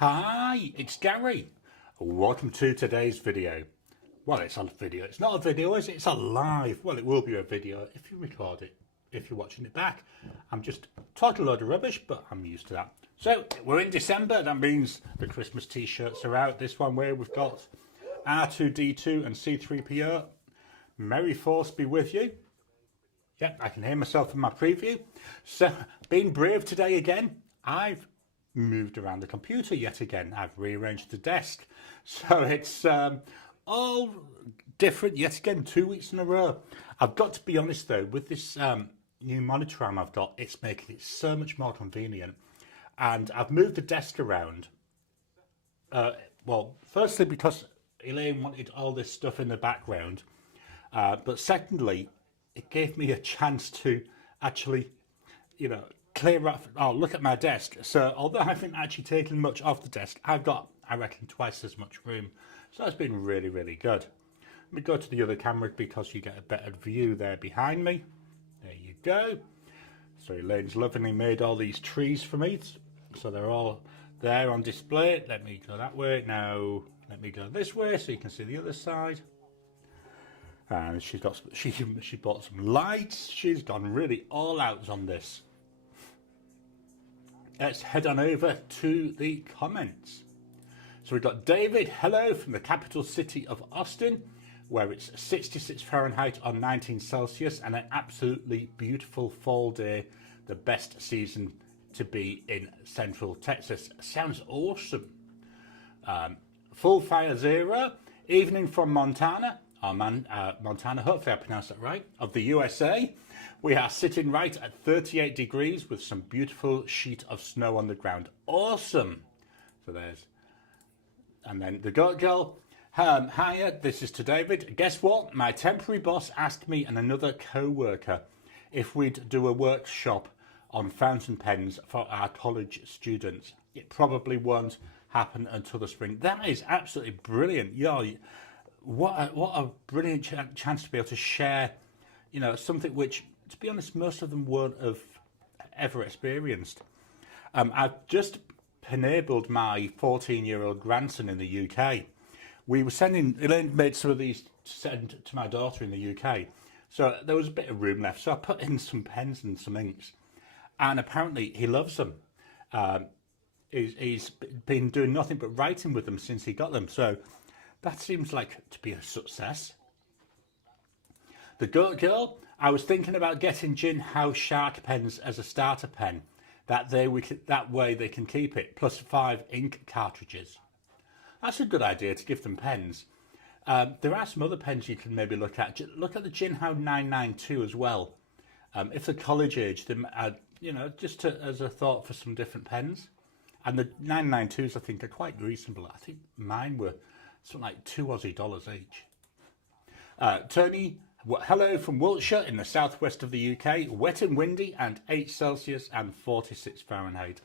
Hi, it's Gary. Welcome to today's video. Well, it's a video. It's not a video, is it? It's a live. Well, it will be a video if you record it, if you're watching it back. I'm just talking a load of rubbish, but I'm used to that. So, we're in December. That means the Christmas t-shirts are out. This one where we've got R2-D2 and C3PO. Merry Force be with you. Yeah, I can hear myself in my preview. So, being brave today again, I've moved around the computer yet again. I've rearranged the desk. So it's all different yet again, 2 weeks in a row. I've got to be honest though, with this new monitor arm I've got, it's making it so much more convenient. And I've moved the desk around. Well, firstly because Elaine wanted all this stuff in the background. But secondly, it gave me a chance to actually, clear up. Oh, look at my desk. So although I haven't actually taken much off the desk, I've got, I reckon, twice as much room. So that's been really, really good. Let me go to the other camera because you get a better view there behind me. There you go. So Elaine's lovingly made all these trees for me. So they're all there on display. Let me go that way. Now let me go this way so you can see the other side. And she bought some lights. She's gone really all out on this. Let's head on over to the comments. So we've got David, hello from the capital city of Austin, where it's 66 Fahrenheit on 19 Celsius and an absolutely beautiful fall day, the best season to be in Central Texas. Sounds awesome. Full Fire Zero, evening from Montana, Montana, hopefully I pronounced that right, of the USA. We are sitting right at 38 degrees with some beautiful sheet of snow on the ground. Awesome. So there's, and then the Goat Girl. Hiya, this is to David. Guess what? My temporary boss asked me and another co-worker if we'd do a workshop on fountain pens for our college students. It probably won't happen until the spring. That is absolutely brilliant. What a brilliant chance to be able to share, something which, to be honest, most of them won't have ever experienced. I've just enabled my 14-year-old grandson in the UK. We were Elaine made some of these to send to my daughter in the UK. So there was a bit of room left. So I put in some pens and some inks. And apparently he loves them. He's been doing nothing but writing with them since he got them. So that seems like to be a success. The Goat Girl, I was thinking about getting Jin Hao Shark pens as a starter pen. That way they can keep it, plus 5 ink cartridges. That's a good idea to give them pens. There are some other pens you can maybe look at. Look at the Jin Hao 992 as well. If they're college age, just as a thought for some different pens. And the 992s I think are quite reasonable. I think mine were something like $2 each. Tony, hello from Wiltshire in the southwest of the UK. Wet and windy and 8 Celsius and 46 Fahrenheit.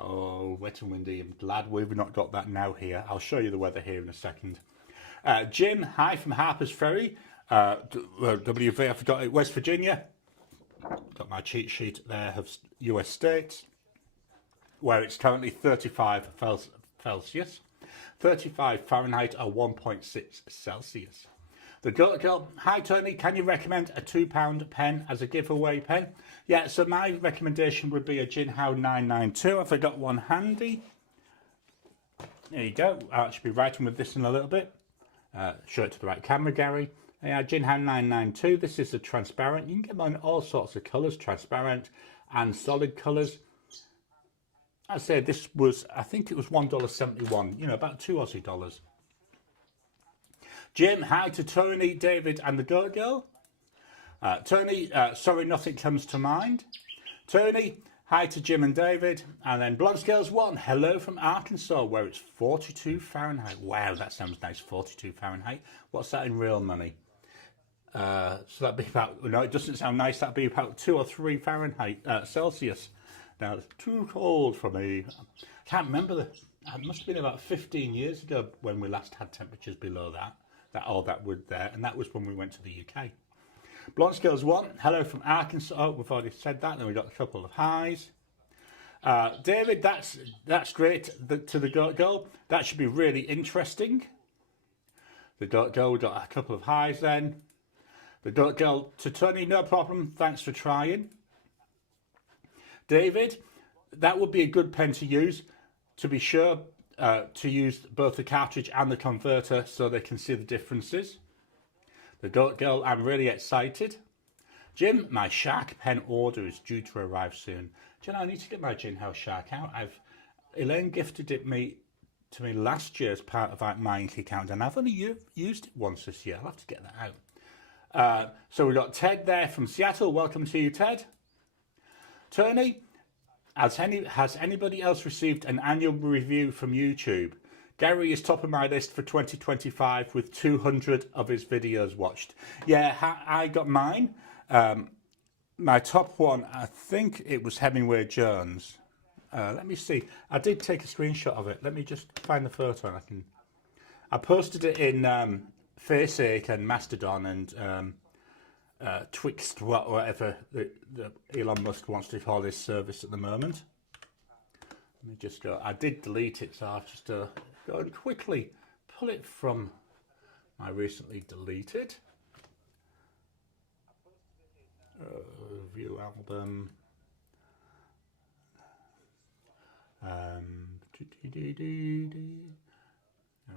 Oh, wet and windy. I'm glad we've not got that now here. I'll show you the weather here in a second. Jim, hi from Harper's Ferry. WV, I forgot it, West Virginia. Got my cheat sheet there of US states, where it's currently 35 Celsius. 35 Fahrenheit or 1.6 Celsius. The Goat Girl, hi Tony, can you recommend a £2 pen as a giveaway pen? Yeah, so my recommendation would be a Jin Hao 992 if I got one handy. There you go, I should be writing with this in a little bit. Show it to the right camera, Gary. Yeah, Jin Hao 992, this is a transparent. You can get them in all sorts of colours, transparent and solid colours. I say this was, I think it was $1.71, about $2 Aussie. Jim, hi to Tony, David and the Goat Girl. Tony, sorry nothing comes to mind. Tony, hi to Jim and David. And then Blonde Scales 1, hello from Arkansas, where it's 42 Fahrenheit. Wow, that sounds nice, 42 Fahrenheit. What's that in real money? So that'd be about, no, it doesn't sound nice, that'd be about 2 or 3 Fahrenheit, Celsius. Now, it's too cold for me. I can't remember, it must have been about 15 years ago when we last had temperatures below that would there, and that was when we went to the UK. Blonde Scales 1, hello from Arkansas. Oh, we've already said that, then we got a couple of highs. David, that's great. To the Goat Girl, that should be really interesting. The Goat Girl, we got a couple of highs then. The Goat Girl to Tony, no problem. Thanks for trying. David, that would be a good pen to use. To be sure, to use both the cartridge and the converter so they can see the differences. The Goat Girl, I'm really excited. Jim, my Shark pen order is due to arrive soon. Do you know, I need to get my Gin House Shark out. Elaine gifted it to me last year as part of my Inky Countdown. I've only used it once this year. I'll have to get that out. So we've got Ted there from Seattle. Welcome to you, Ted. Tony, has anybody else received an annual review from YouTube? Gary is top of my list for 2025 with 200 of his videos watched. Yeah, I got mine. My top one, I think it was Hemingway Jones. Let me see. I did take a screenshot of it. Let me just find the photo and I posted it in Faceache and Mastodon and Twixt, whatever the Elon Musk wants to call this service at the moment. Let me just go. I did delete it, so I'll just go and quickly pull it from my recently deleted review album.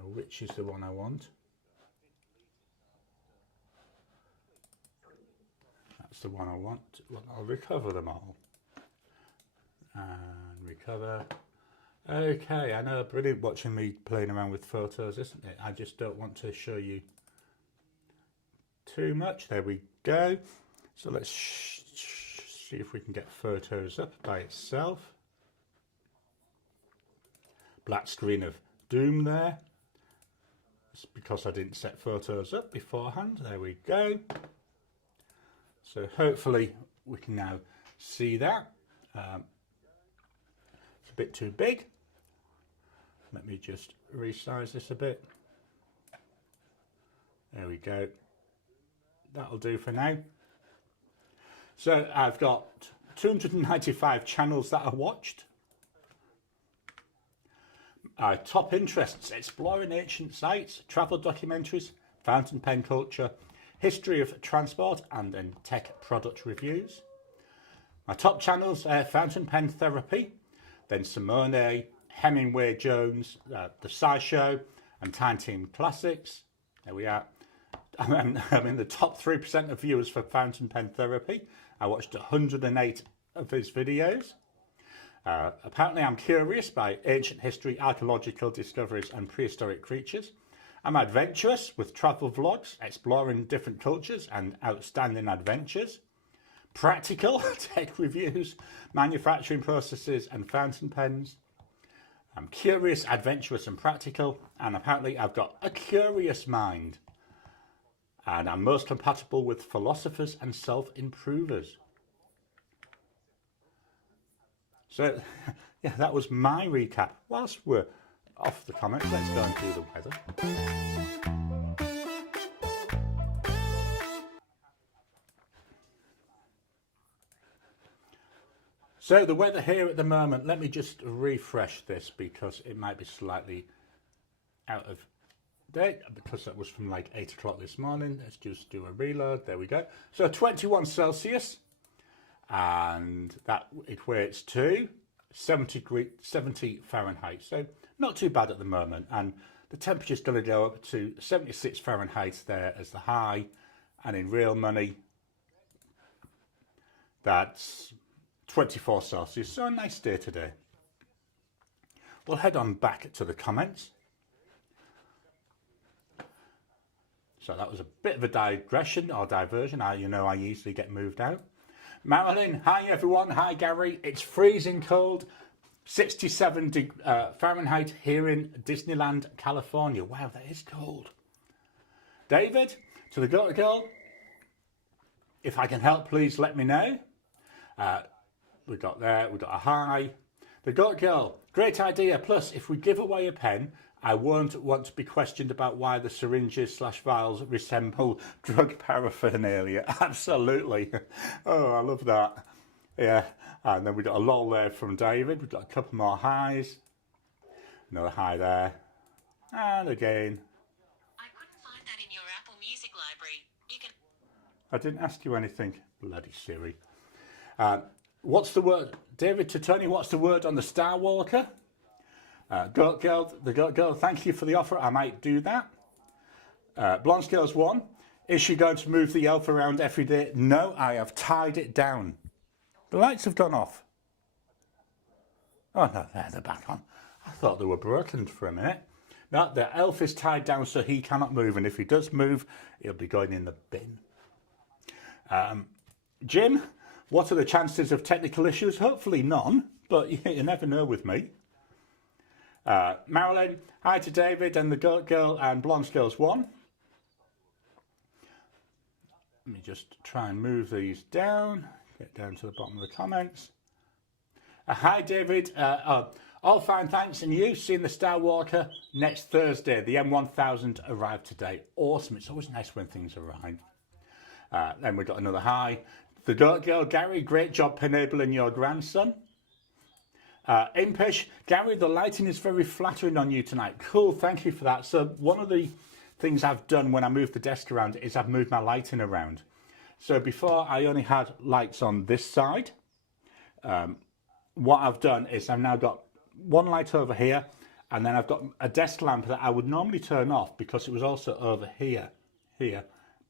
Which is the one I want? That's the one I want. Well, I'll recover them all. And recover. Okay, I know, brilliant watching me playing around with photos, isn't it? I just don't want to show you too much. There we go. So let's see if we can get photos up by itself. Black screen of doom there. It's because I didn't set photos up beforehand. There we go. So hopefully we can now see that. It's a bit too big. Let me just resize this a bit. There we go. That'll do for now. So I've got 295 channels that I watched. Top interests: exploring ancient sites, travel documentaries, fountain pen culture, history of transport, and then tech product reviews. My top channels: fountain pen therapy, then Simone, Hemingway Jones, the SciShow, and Time Team Classics. There we are. I'm in the top 3% of viewers for fountain pen therapy. I watched 108 of his videos. Apparently I'm curious by ancient history, archaeological discoveries and prehistoric creatures. I'm adventurous with travel vlogs, exploring different cultures and outstanding adventures. Practical tech reviews, manufacturing processes and fountain pens. I'm curious, adventurous and practical, and apparently I've got a curious mind. And I'm most compatible with philosophers and self-improvers. So, yeah, that was my recap. Whilst we're off the comments, let's go and do the weather. So the weather here at the moment, let me just refresh this because it might be slightly out of date because that was from like 8 o'clock this morning. Let's just do a reload. There we go. So 21 Celsius. And that equates to 70 Fahrenheit. So not too bad at the moment. And the temperature's going to go up to 76 Fahrenheit there as the high. And in real money, that's 24 Celsius. So a nice day today. We'll head on back to the comments. So that was a bit of a digression or diversion. I easily get moved out. Marilyn, hi everyone, hi Gary. It's freezing cold, 67 Fahrenheit here in Disneyland, California. Wow, that is cold. David, to the Goat Girl, if I can help, please let me know. We got a hi. The Goat Girl, great idea. Plus, if we give away a pen, I won't want to be questioned about why the syringes/vials resemble drug paraphernalia. Absolutely. Oh, I love that. Yeah, and then we got a lol there from David. We've got a couple more highs. Another high there. And again. I couldn't find that in your Apple Music library. You can. I didn't ask you anything. Bloody Siri. What's the word? David to Tony, what's the word on the Star Walker? Goat Girl, the Goat Girl, thank you for the offer. I might do that. Blonde Scales 1. Is she going to move the elf around every day? No, I have tied it down. The lights have gone off. Oh no, there, they're back on. I thought they were broken for a minute. No, the elf is tied down so he cannot move, and if he does move, he'll be going in the bin. Jim, what are the chances of technical issues? Hopefully none, but you never know with me. Marilyn, hi to David and the Goat Girl and Blonde Scales 1. Let me just try and move these down, get down to the bottom of the comments. Hi David, all fine thanks, and you seeing the Star Walker next Thursday. The M1000 arrived today. Awesome, it's always nice when things arrive. Then we got another hi. The Goat Girl, Gary, great job enabling your grandson. Impish, Gary, the lighting is very flattering on you tonight. Cool, thank you for that. So one of the things I've done when I moved the desk around is I've moved my lighting around. So before I only had lights on this side. What I've done is I've now got one light over here, and then I've got a desk lamp that I would normally turn off because it was also over here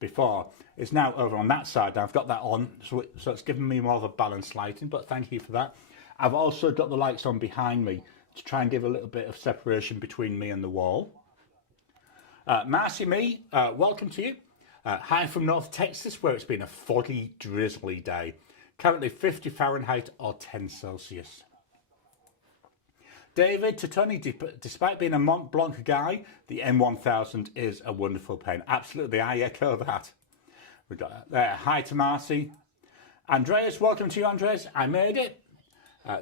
before. It's now over on that side. I've got that on, so it's given me more of a balanced lighting, but thank you for that. I've also got the lights on behind me to try and give a little bit of separation between me and the wall. Marcy Me, welcome to you. Hi from North Texas, where it's been a foggy, drizzly day. Currently 50 Fahrenheit or 10 Celsius. David to Tony, despite being a Mont Blanc guy, the M1000 is a wonderful pen. Absolutely, I echo that. We got that there. Hi to Marcy. Andreas, welcome to you, Andreas. I made it.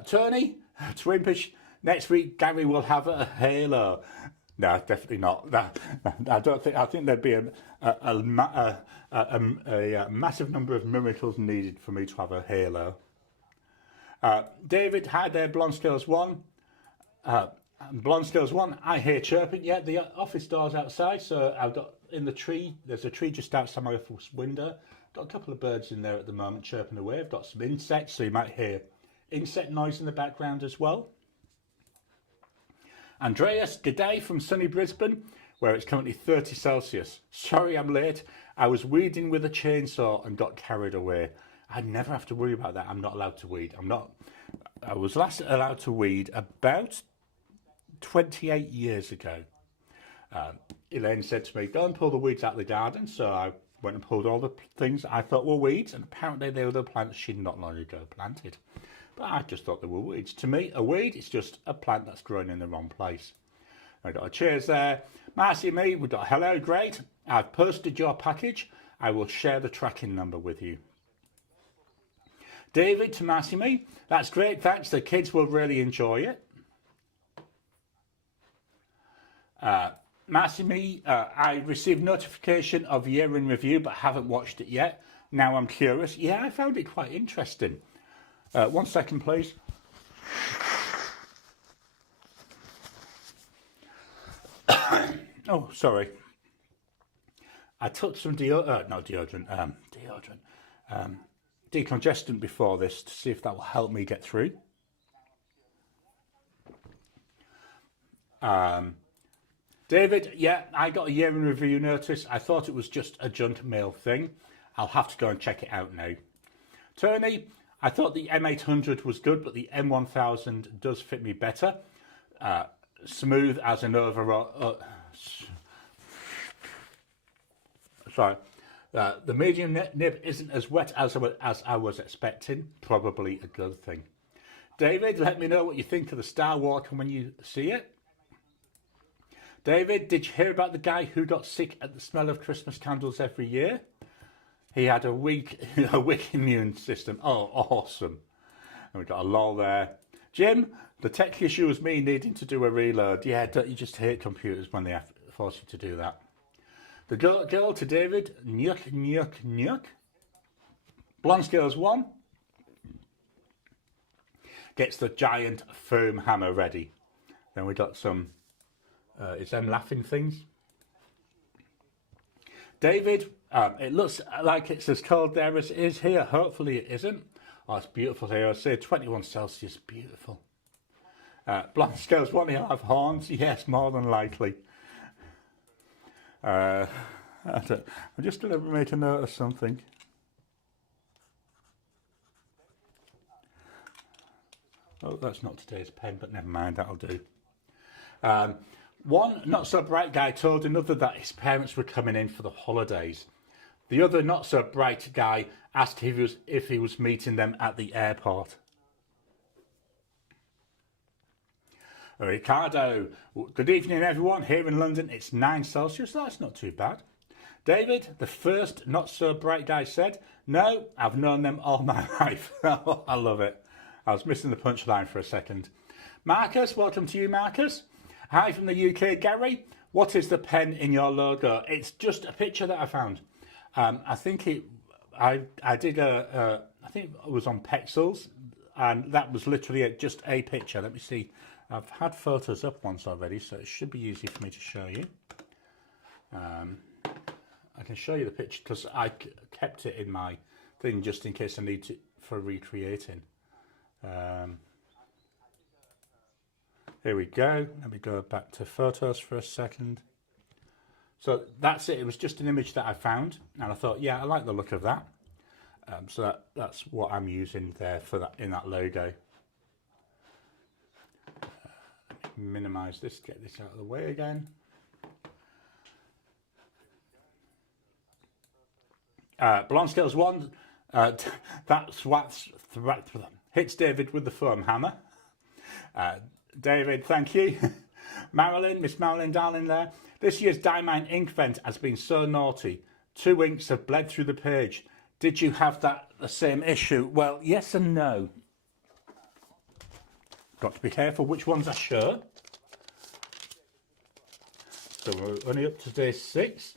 Tony, to Impish, next week Gary will have a halo. No, definitely not. I don't think. I think there'd be a massive number of miracles needed for me to have a halo. David, hi there, Blonde Scales 1. Blonde Scales 1, I hear chirping. Yeah, the office door's outside, so I've got in the tree. There's a tree just outside my office window. Got a couple of birds in there at the moment chirping away. I've got some insects, so you might hear insect noise in the background as well. Andreas, good day from sunny Brisbane, where it's currently 30 Celsius. Sorry I'm late. I was weeding with a chainsaw and got carried away. I never have to worry about that. I'm not allowed to weed. I was last allowed to weed about 28 years ago. Elaine said to me, go and pull the weeds out of the garden. So I went and pulled all the things I thought were weeds, and apparently they were the plants she'd not long ago planted. But I just thought they were weeds. To me, a weed is just a plant that's growing in the wrong place. I got a cheers there. Marcy and me, we got hello, great. I've posted your package. I will share the tracking number with you. David to Marcy me, that's great, thanks. The kids will really enjoy it. Marcy me, I received notification of year in review, but haven't watched it yet. Now I'm curious. Yeah, I found it quite interesting. 1 second, please. Oh, sorry. I took some decongestant before this to see if that will help me get through. David, yeah, I got a year in review notice. I thought it was just a junk mail thing. I'll have to go and check it out now. Tony, I thought the M800 was good, but the M1000 does fit me better. Smooth as an overall... the medium nib isn't as wet as I was expecting. Probably a good thing. David, let me know what you think of the Star Walker when you see it. David, did you hear about the guy who got sick at the smell of Christmas candles every year? He had a weak immune system. Oh, awesome. And we got a lol there. Jim, the tech issue was me needing to do a reload. Yeah, don't you just hate computers when they force you to do that? The girl to David, nyuk, nyuk, nyuk. Blonde Scales 1. gets the giant foam hammer ready. Then we got some, is them laughing things? David, it looks like it's as cold there as it is here. Hopefully it isn't. Oh, it's beautiful here. I say 21 Celsius, beautiful. Blonde scales, want to have horns? Yes, more than likely. I'm just going to make a note of something. Oh, that's not today's pen, but never mind, that'll do. One not so bright guy told another that his parents were coming in for the holidays. The other not so bright guy asked if he was meeting them at the airport. Ricardo, good evening everyone. Here in London it's 9 Celsius, that's not too bad. David, the first not so bright guy, said, no, I've known them all my life. I love it. I was missing the punchline for a second. Marcus, welcome to you, Marcus. Hi from the UK, Gary. What is the pen in your logo? It's just a picture that I found. I think I think it was on Pexels, and that was literally just a picture. Let me see. I've had photos up once already, so it should be easy for me to show you. I can show you the picture because I kept it in my thing just in case I need to for recreating. Here we go. Let me go back to photos for a second. So that's it. It was just an image that I found, and I thought, yeah, I like the look of that. So that's what I'm using there for that in that logo. Minimize this, get this out of the way again. Blonde Scales 1, that's what hits David with the foam hammer. David, thank you. Marilyn, Miss Marilyn, darling there. This year's Diamine ink vent has been so naughty. 2 inks have bled through the page. Did you have the same issue? Well, yes and no. Got to be careful which ones I show. So we're only up to day 6.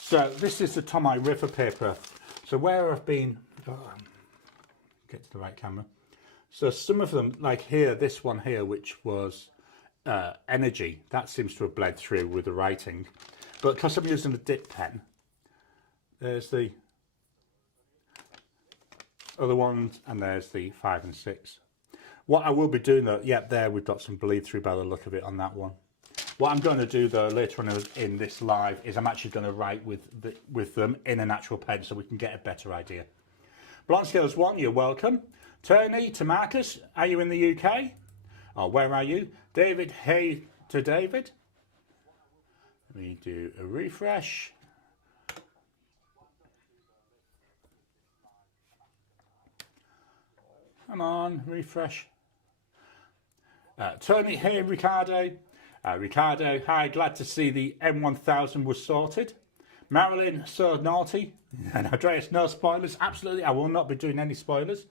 So this is the Tomoe River paper. So where I've been, get to the right camera. So some of them, like here, this one here, which was energy, that seems to have bled through with the writing. But because I'm using a dip pen, there's the other ones, and there's the 5 and 6. What I will be doing though, yeah, there we've got some bleed through by the look of it on that one. What I'm going to do though later on in this live is I'm actually going to write with them in an actual pen so we can get a better idea. Blonde Scales 1, you're welcome. Tony to Marcus, are you in the UK? Oh, where are you? David, hey to David. Let me do a refresh. Come on, refresh. Tony, hey Ricardo. Ricardo, hi, glad to see the M1000 was sorted. Marilyn, so naughty. And Andreas, no spoilers. Absolutely, I will not be doing any spoilers.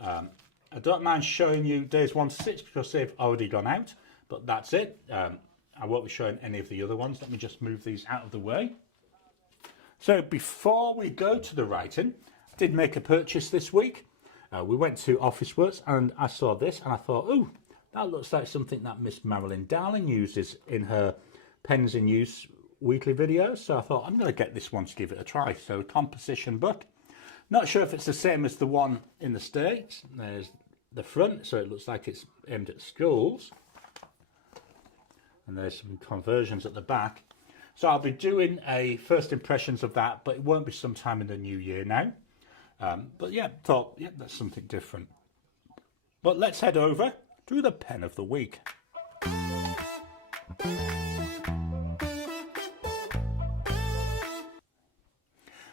I don't mind showing you days 1 to 6 because they've already gone out, but that's it. I won't be showing any of the other ones. Let me just move these out of the way. So before we go to the writing, I did make a purchase this week. We went to Officeworks and I saw this and I thought, oh, that looks like something that Miss Marilyn Darling uses in her Pens in Use weekly videos. So I thought I'm going to get this one to give it a try. So composition book. Not sure if it's the same as the one in the States. There's the front, so it looks like it's aimed at schools. And there's some conversions at the back. So I'll be doing a first impressions of that, but it won't be sometime in the new year now. But yeah, thought, yeah, that's something different. But let's head over to the pen of the week.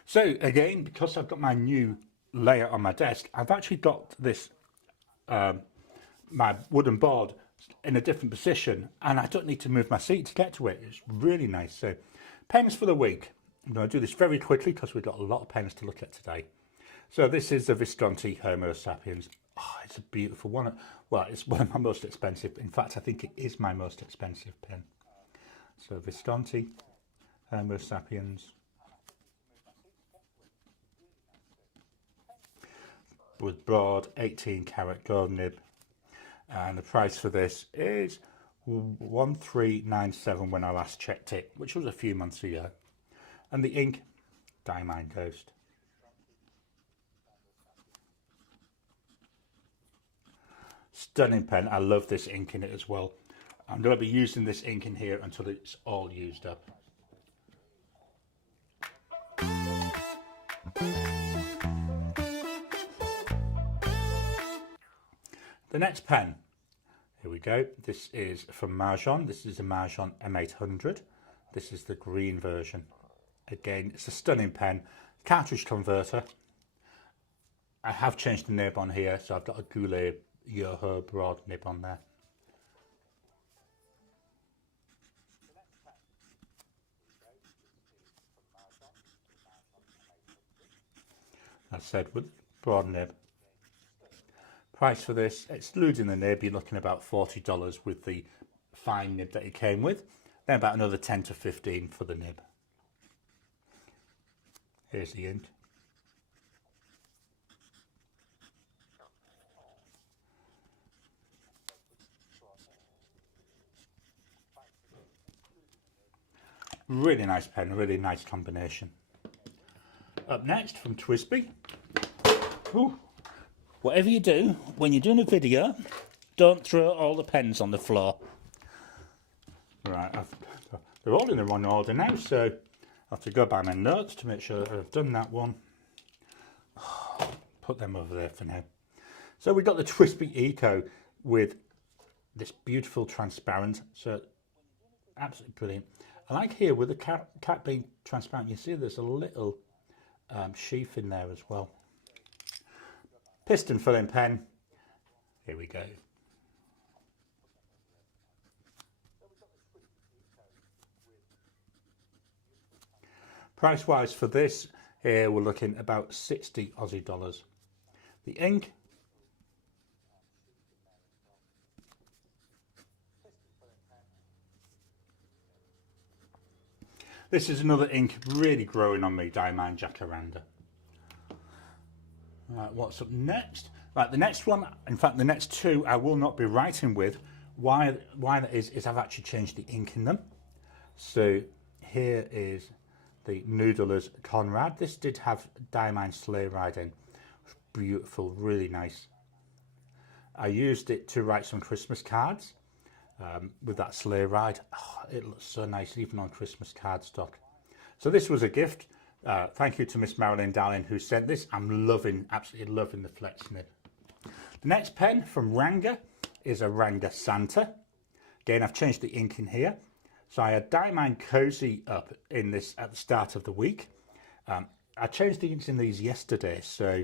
So again, because I've got my new layer on my desk, I've actually got this, my wooden board in a different position, and I don't need to move my seat to get to it. It's really nice. So pens for the week. I'm going to do this very quickly because we've got a lot of pens to look at today. So this is the Visconti Homo Sapiens. Oh, it's a beautiful one. Well, it's one of my most expensive. In fact, I think it is my most expensive pen. So Visconti Homo Sapiens. With broad 18 karat gold nib. And the price for this is 1397 when I last checked it, which was a few months ago. And the ink, Diamond Ghost. Stunning pen. I love this ink in it as well. I'm going to be using this ink in here until it's all used up. The next pen, here we go. This is from Marjon. This is a Marjon M800. This is the green version. Again, it's a stunning pen. Cartridge converter. I have changed the nib on here, so I've got a Goulet Yoho broad nib on there. As I said, with broad nib. Price for this, excluding the nib, you're looking about $40 with the fine nib that it came with. Then about another 10 to 15 for the nib. Here's the ink. Really nice pen, really nice combination. Up next from TWSBI. Ooh. Whatever you do, when you're doing a video, don't throw all the pens on the floor. Right, they're all in the wrong order now, so I have to go by my notes to make sure that I've done that one. Put them over there for now. So we've got the TWSBI Eco with this beautiful transparent, so absolutely brilliant. I like here with the cap being transparent, you see there's a little sheath in there as well. Piston filling pen, here we go. Price wise for this, here we're looking about 60 Aussie dollars. The ink, this is another ink really growing on me, Diamond Jacaranda. Right, what's up next? Right, the next one, in fact the next two I will not be writing with. Why that is I've actually changed the ink in them. So here is the Noodler's Conrad. This did have Diamond Sleigh Ride in. Beautiful, really nice. I used it to write some Christmas cards with that sleigh ride. Oh, it looks so nice even on Christmas cardstock. So this was a gift. Thank you to Miss Marilyn Darling who sent this. I'm loving, absolutely loving the flex nib. The next pen from Ranga is a Ranga Santa. Again, I've changed the ink in here. So I had Diamond Cozy up in this at the start of the week. I changed the inks in these yesterday, so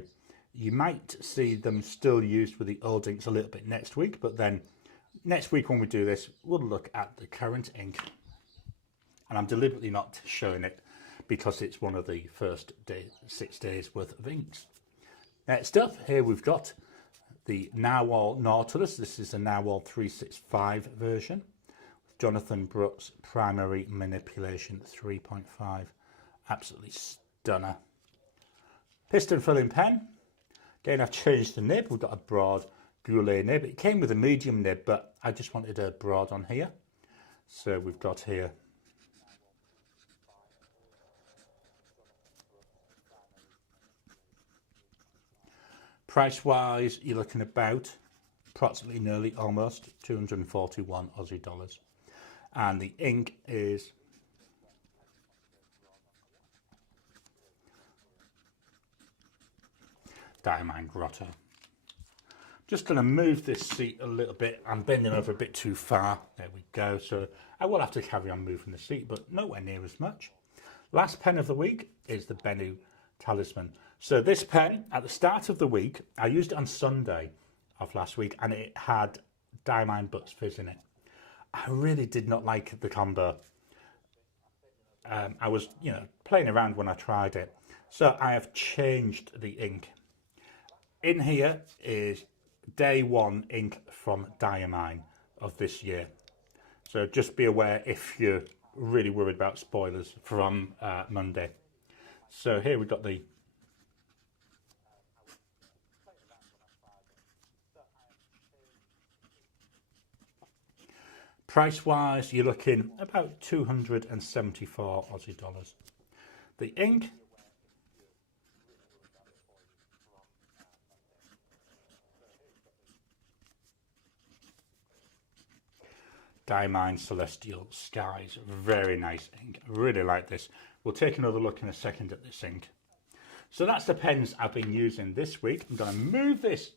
you might see them still used with the old inks a little bit next week, but then next week when we do this, we'll look at the current ink. And I'm deliberately not showing it because it's one of the first 6 days worth of inks. Next up, here we've got the Narwhal Nautilus. This is the Narwhal 365 version. Jonathan Brooks Primary Manipulation 3.5. Absolutely stunner. Piston filling pen. Again, I've changed the nib. We've got a broad Goulet nib. It came with a medium nib, but I just wanted a broad on here. So we've got here price wise, you're looking about approximately nearly almost 241 Aussie dollars. And the ink is Diamond Grotto. Just going to move this seat a little bit. I'm bending over a bit too far. There we go. So I will have to carry on moving the seat, but nowhere near as much. Last pen of the week is the Bennu Talisman. So this pen, at the start of the week, I used it on Sunday of last week, and it had Diamond Butts Fizz in it. I really did not like the combo. I was, playing around when I tried it. So I have changed the ink. In here is day one ink from Diamine of this year. So just be aware if you're really worried about spoilers from Monday. So here we've got the Price wise, you're looking about 274 Aussie dollars. The ink, Diamine Celestial Skies, very nice ink. I really like this. We'll take another look in a second at this ink. So that's the pens I've been using this week. I'm going to move this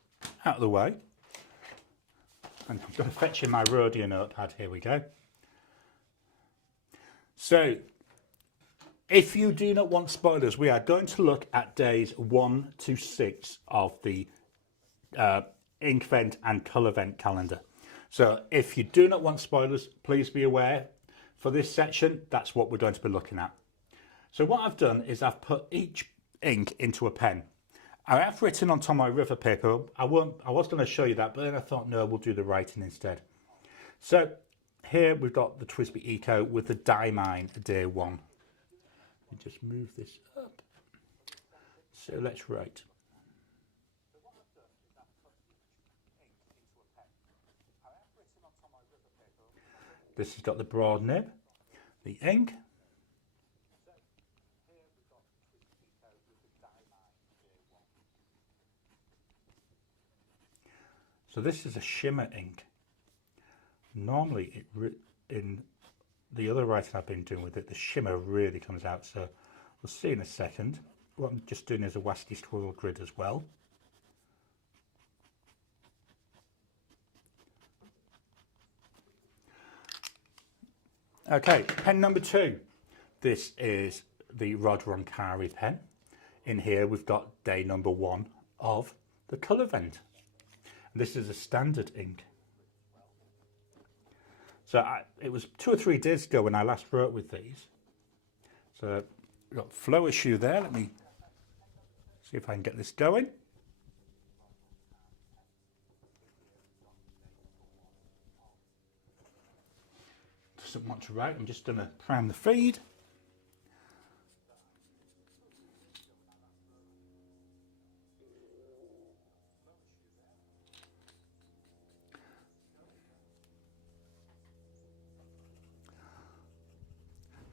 out of the way. And I'm going to fetch in my Rhodia notepad. Here we go. So, if you do not want spoilers, we are going to look at days 1 to 6 of the ink vent and colour vent calendar. So if you do not want spoilers, please be aware for this section, that's what we're going to be looking at. So what I've done is I've put each ink into a pen. I have written on top of my river paper. I was going to show you that, but then I thought, no, we'll do the writing instead. So here we've got the TWSBI Eco with the Diamine Day 1. Let me just move this up. So let's write. This has got the broad nib, the ink. So this is a shimmer ink. Normally, in the other writing I've been doing with it, the shimmer really comes out. So we'll see in a second. What I'm just doing is a wasty swirl grid as well. Okay, pen number 2. This is the Rod Roncari pen. In here we've got day number 1 of the colour vent. This is a standard ink. So it was 2 or 3 days ago when I last wrote with these. So we've got flow issue there. Let me see if I can get this going. Doesn't want to write. I'm just going to prime the feed.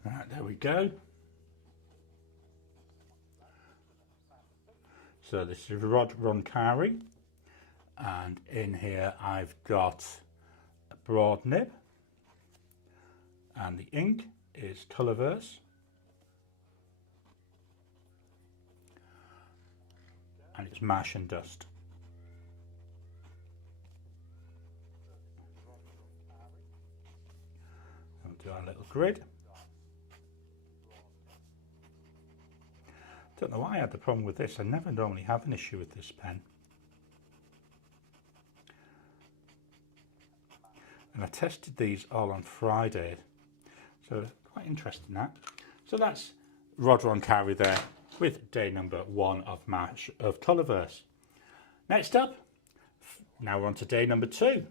Right, there we go. So this is Rod Roncari, and in here I've got a broad nib, and the ink is Colourverse, and it's Mash and Dust. We'll do our little grid. Don't know why I had the problem with this. I never normally have an issue with this pen. And I tested these all on Friday. So quite interesting that. So that's Rod Roncari there with day number 1 of Mash of Colourverse. Next up, now we're on to day number 2.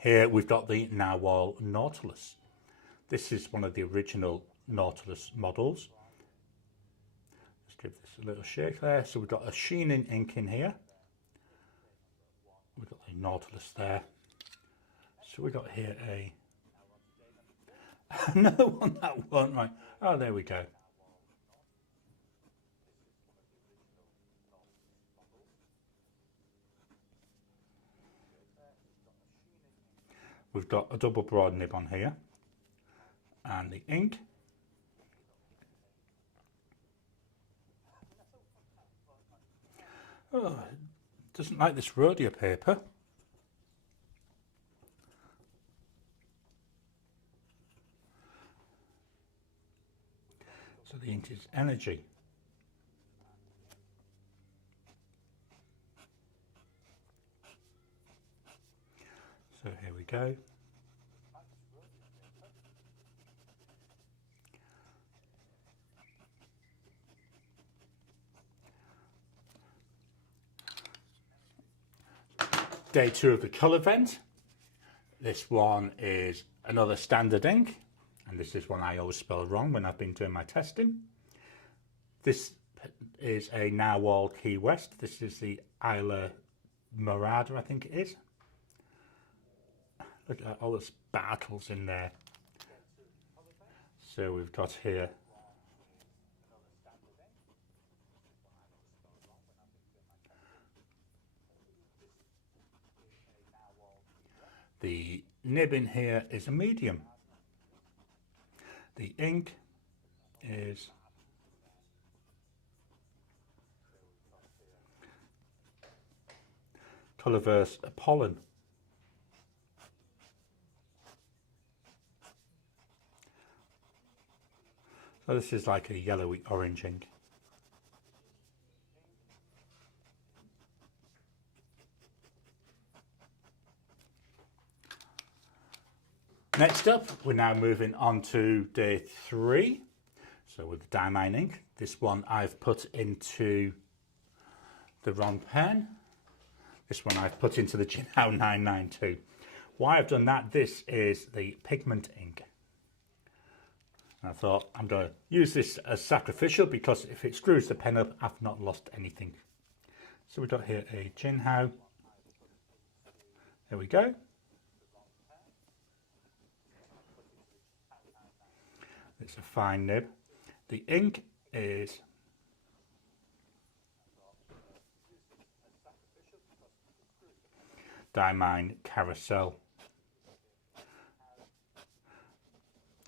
Here we've got the Narwhal Nautilus. This is one of the original Nautilus models. Let's give this a little shake there. So we've got a sheening ink in here. We've got the Nautilus there. So we've got here a another one that won't right. Oh, there we go. We've got a double broad nib on here, and the ink. Oh, it doesn't like this Rhodia paper. So the ink is Energy. So here we go. Day 2 of the colour vent. This one is another standard ink, and this is one I always spell wrong when I've been doing my testing. This is a Narwhal Key West. This is the Isla Morada, I think it is. Look at all the battles in there. So we've got here the nib in here is a medium. The ink is Colourverse Pollen. So this is like a yellowy orange ink. Next up, we're now moving on to day 3. So with the Diamine ink, this one I've put into the Ron pen. This one I've put into the Jinhao 992. Why I've done that, this is the pigment ink. And I thought I'm going to use this as sacrificial because if it screws the pen up, I've not lost anything. So we've got here a Jinhao. There we go. It's a fine nib. The ink is Diamine Carousel.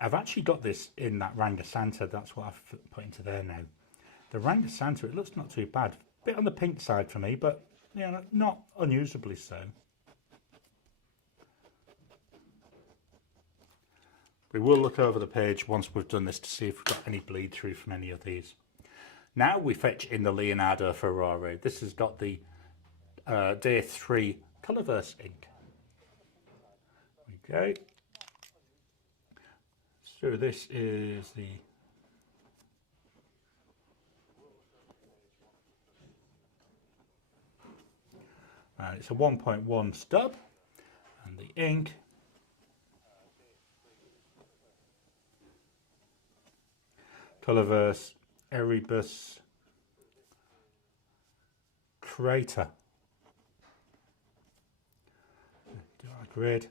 I've actually got this in that Rangasanta, that's what I've put into there now. The Rangasanta, it looks not too bad. A bit on the pink side for me, but you know, not unusably so. We will look over the page once we've done this to see if we've got any bleed through from any of these. Now we fetch in the Leonardo Ferrari. This has got the day 3 Colourverse ink. There we go. So this is the it's a 1.1 stub, and the ink Colourverse Erebus Crater. Do our grid.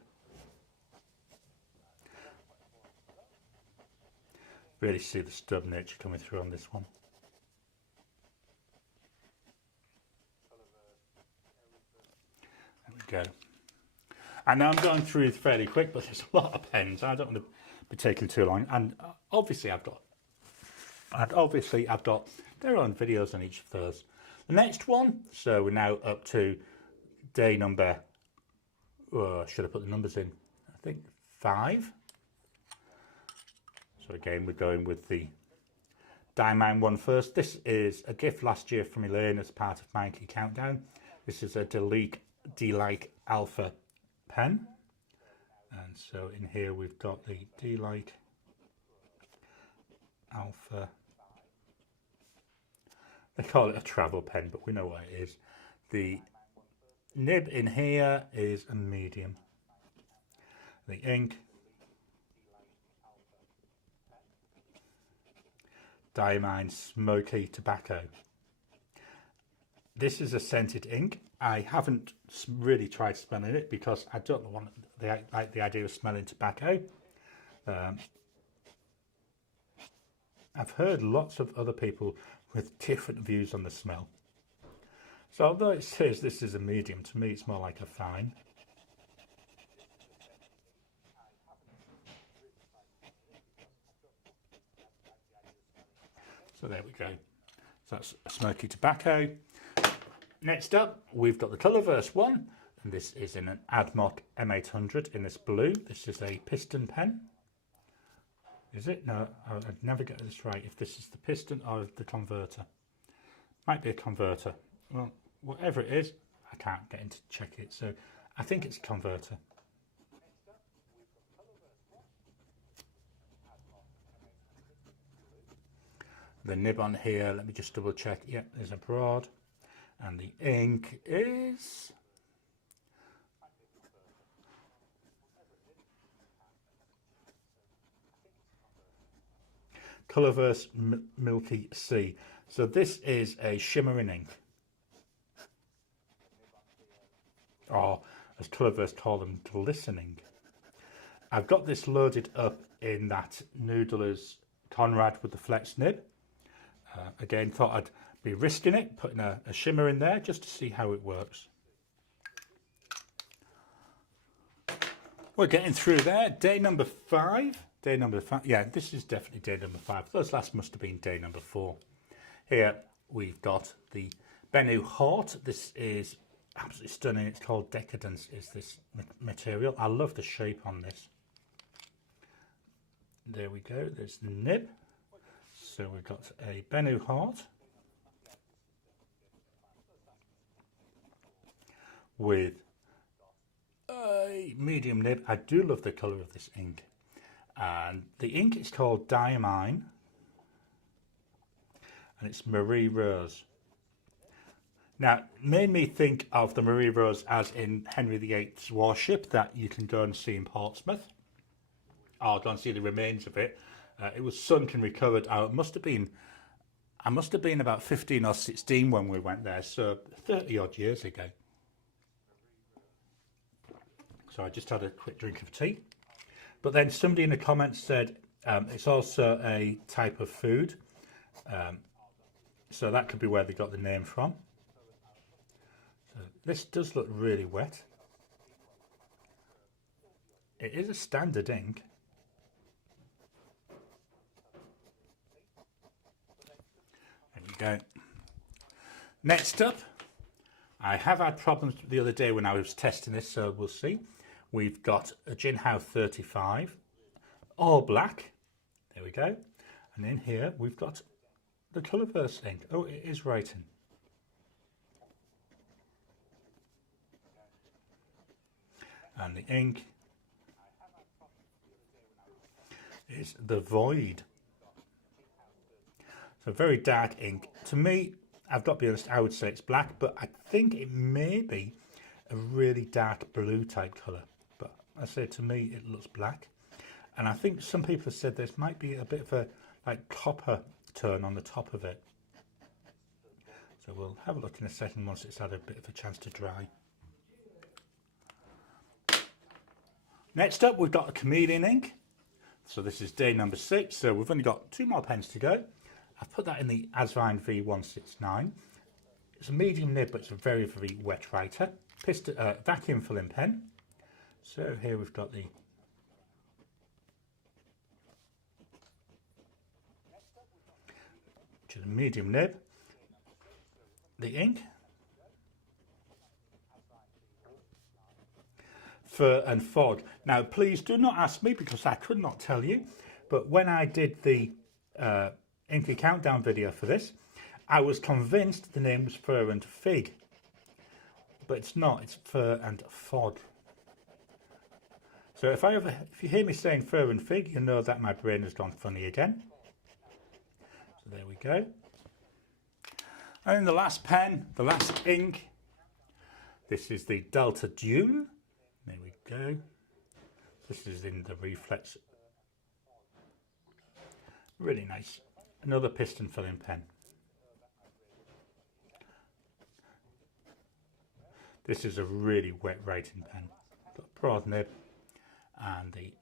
Really see the stub nature coming through on this one. There we go. And now I'm going through fairly quick, but there's a lot of pens. I don't want to be taking too long. And obviously I've got their own videos on each of those. The next one, so we're now up to day number, should I put the numbers in? I think 5. So again, we're going with the Diamine one first. This is a gift last year from Elaine as part of Mindkey Countdown. This is a D-Like Alpha pen. And so in here we've got the D-Like Alpha. They call it a travel pen, but we know what it is. The nib in here is a medium. The ink, Diamine Smoky Tobacco. This is a scented ink. I haven't really tried smelling it because I don't like the idea of smelling tobacco. I've heard lots of other people with different views on the smell. So although it says this is a medium, to me it's more like a fine. So there we go. So that's a smoky tobacco. Next up, we've got the Colourverse one, and this is in an Admoc M800 in this blue. This is a piston pen. Is it? No, I'd never get this right if this is the piston or the converter. Might be a converter. Well, whatever it is, I can't get in to check it, so I think it's a converter. The nib on here, let me just double check. Yep, there's a broad. And the ink is Colourverse Milky Sea. So this is a shimmering ink. Or as Colourverse call them, glistening. I've got this loaded up in that Noodler's Conrad with the flex nib. Again, thought I'd be risking it, putting a shimmer in there just to see how it works. We're getting through there. Day number 5. Day number 5. Yeah, this is definitely day number 5. Those last must have been day number 4. Here we've got the Bennu Hort. This is absolutely stunning. It's called Decadence, is this material. I love the shape on this. There we go. There's the nib. So we've got a Bennu Hort with a medium nib. I do love the colour of this ink. And the ink is called Diamine. And it's Marie Rose. Now, it made me think of the Marie Rose as in Henry VIII's warship that you can go and see in Portsmouth. Or go and see the remains of it. It was sunk and recovered. I must have been about 15 or 16 when we went there, so 30 odd years ago. So I just had a quick drink of tea. But then somebody in the comments said it's also a type of food. So that could be where they got the name from. So this does look really wet. It is a standard ink. There we go. Next up, I have had problems the other day when I was testing this, so we'll see. We've got a Jinhao 35, all black. There we go. And in here we've got the Colourverse ink. Oh, it is writing. And the ink is the Void. So very dark ink. To me, I've got to be honest, I would say it's black, but I think it may be a really dark blue type colour. But I say to me, it looks black. And I think some people have said this might be a bit of a like copper tone on the top of it. So we'll have a look in a second once it's had a bit of a chance to dry. Next up, we've got a Chameleon ink. So this is day number 6. So we've only got 2 more pens to go. I've put that in the Asvine V169. It's a medium nib, but it's a very, very wet writer. Vacuum filling pen. So here we've got the medium nib. The ink. Fur and Fog. Now, please do not ask me because I could not tell you. But when I did the Inky Countdown video for this, I was convinced the name was Fur and Fig, but it's not. It's Fur and Fog. So if you hear me saying Fur and Fig, you know that my brain has gone funny again. So there we go. And then the last pen, the last ink. This is the Delta Dune. There we go. This is in the Reflex. Really nice. Another piston filling pen. This is a really wet writing pen. Got a broad nib, and the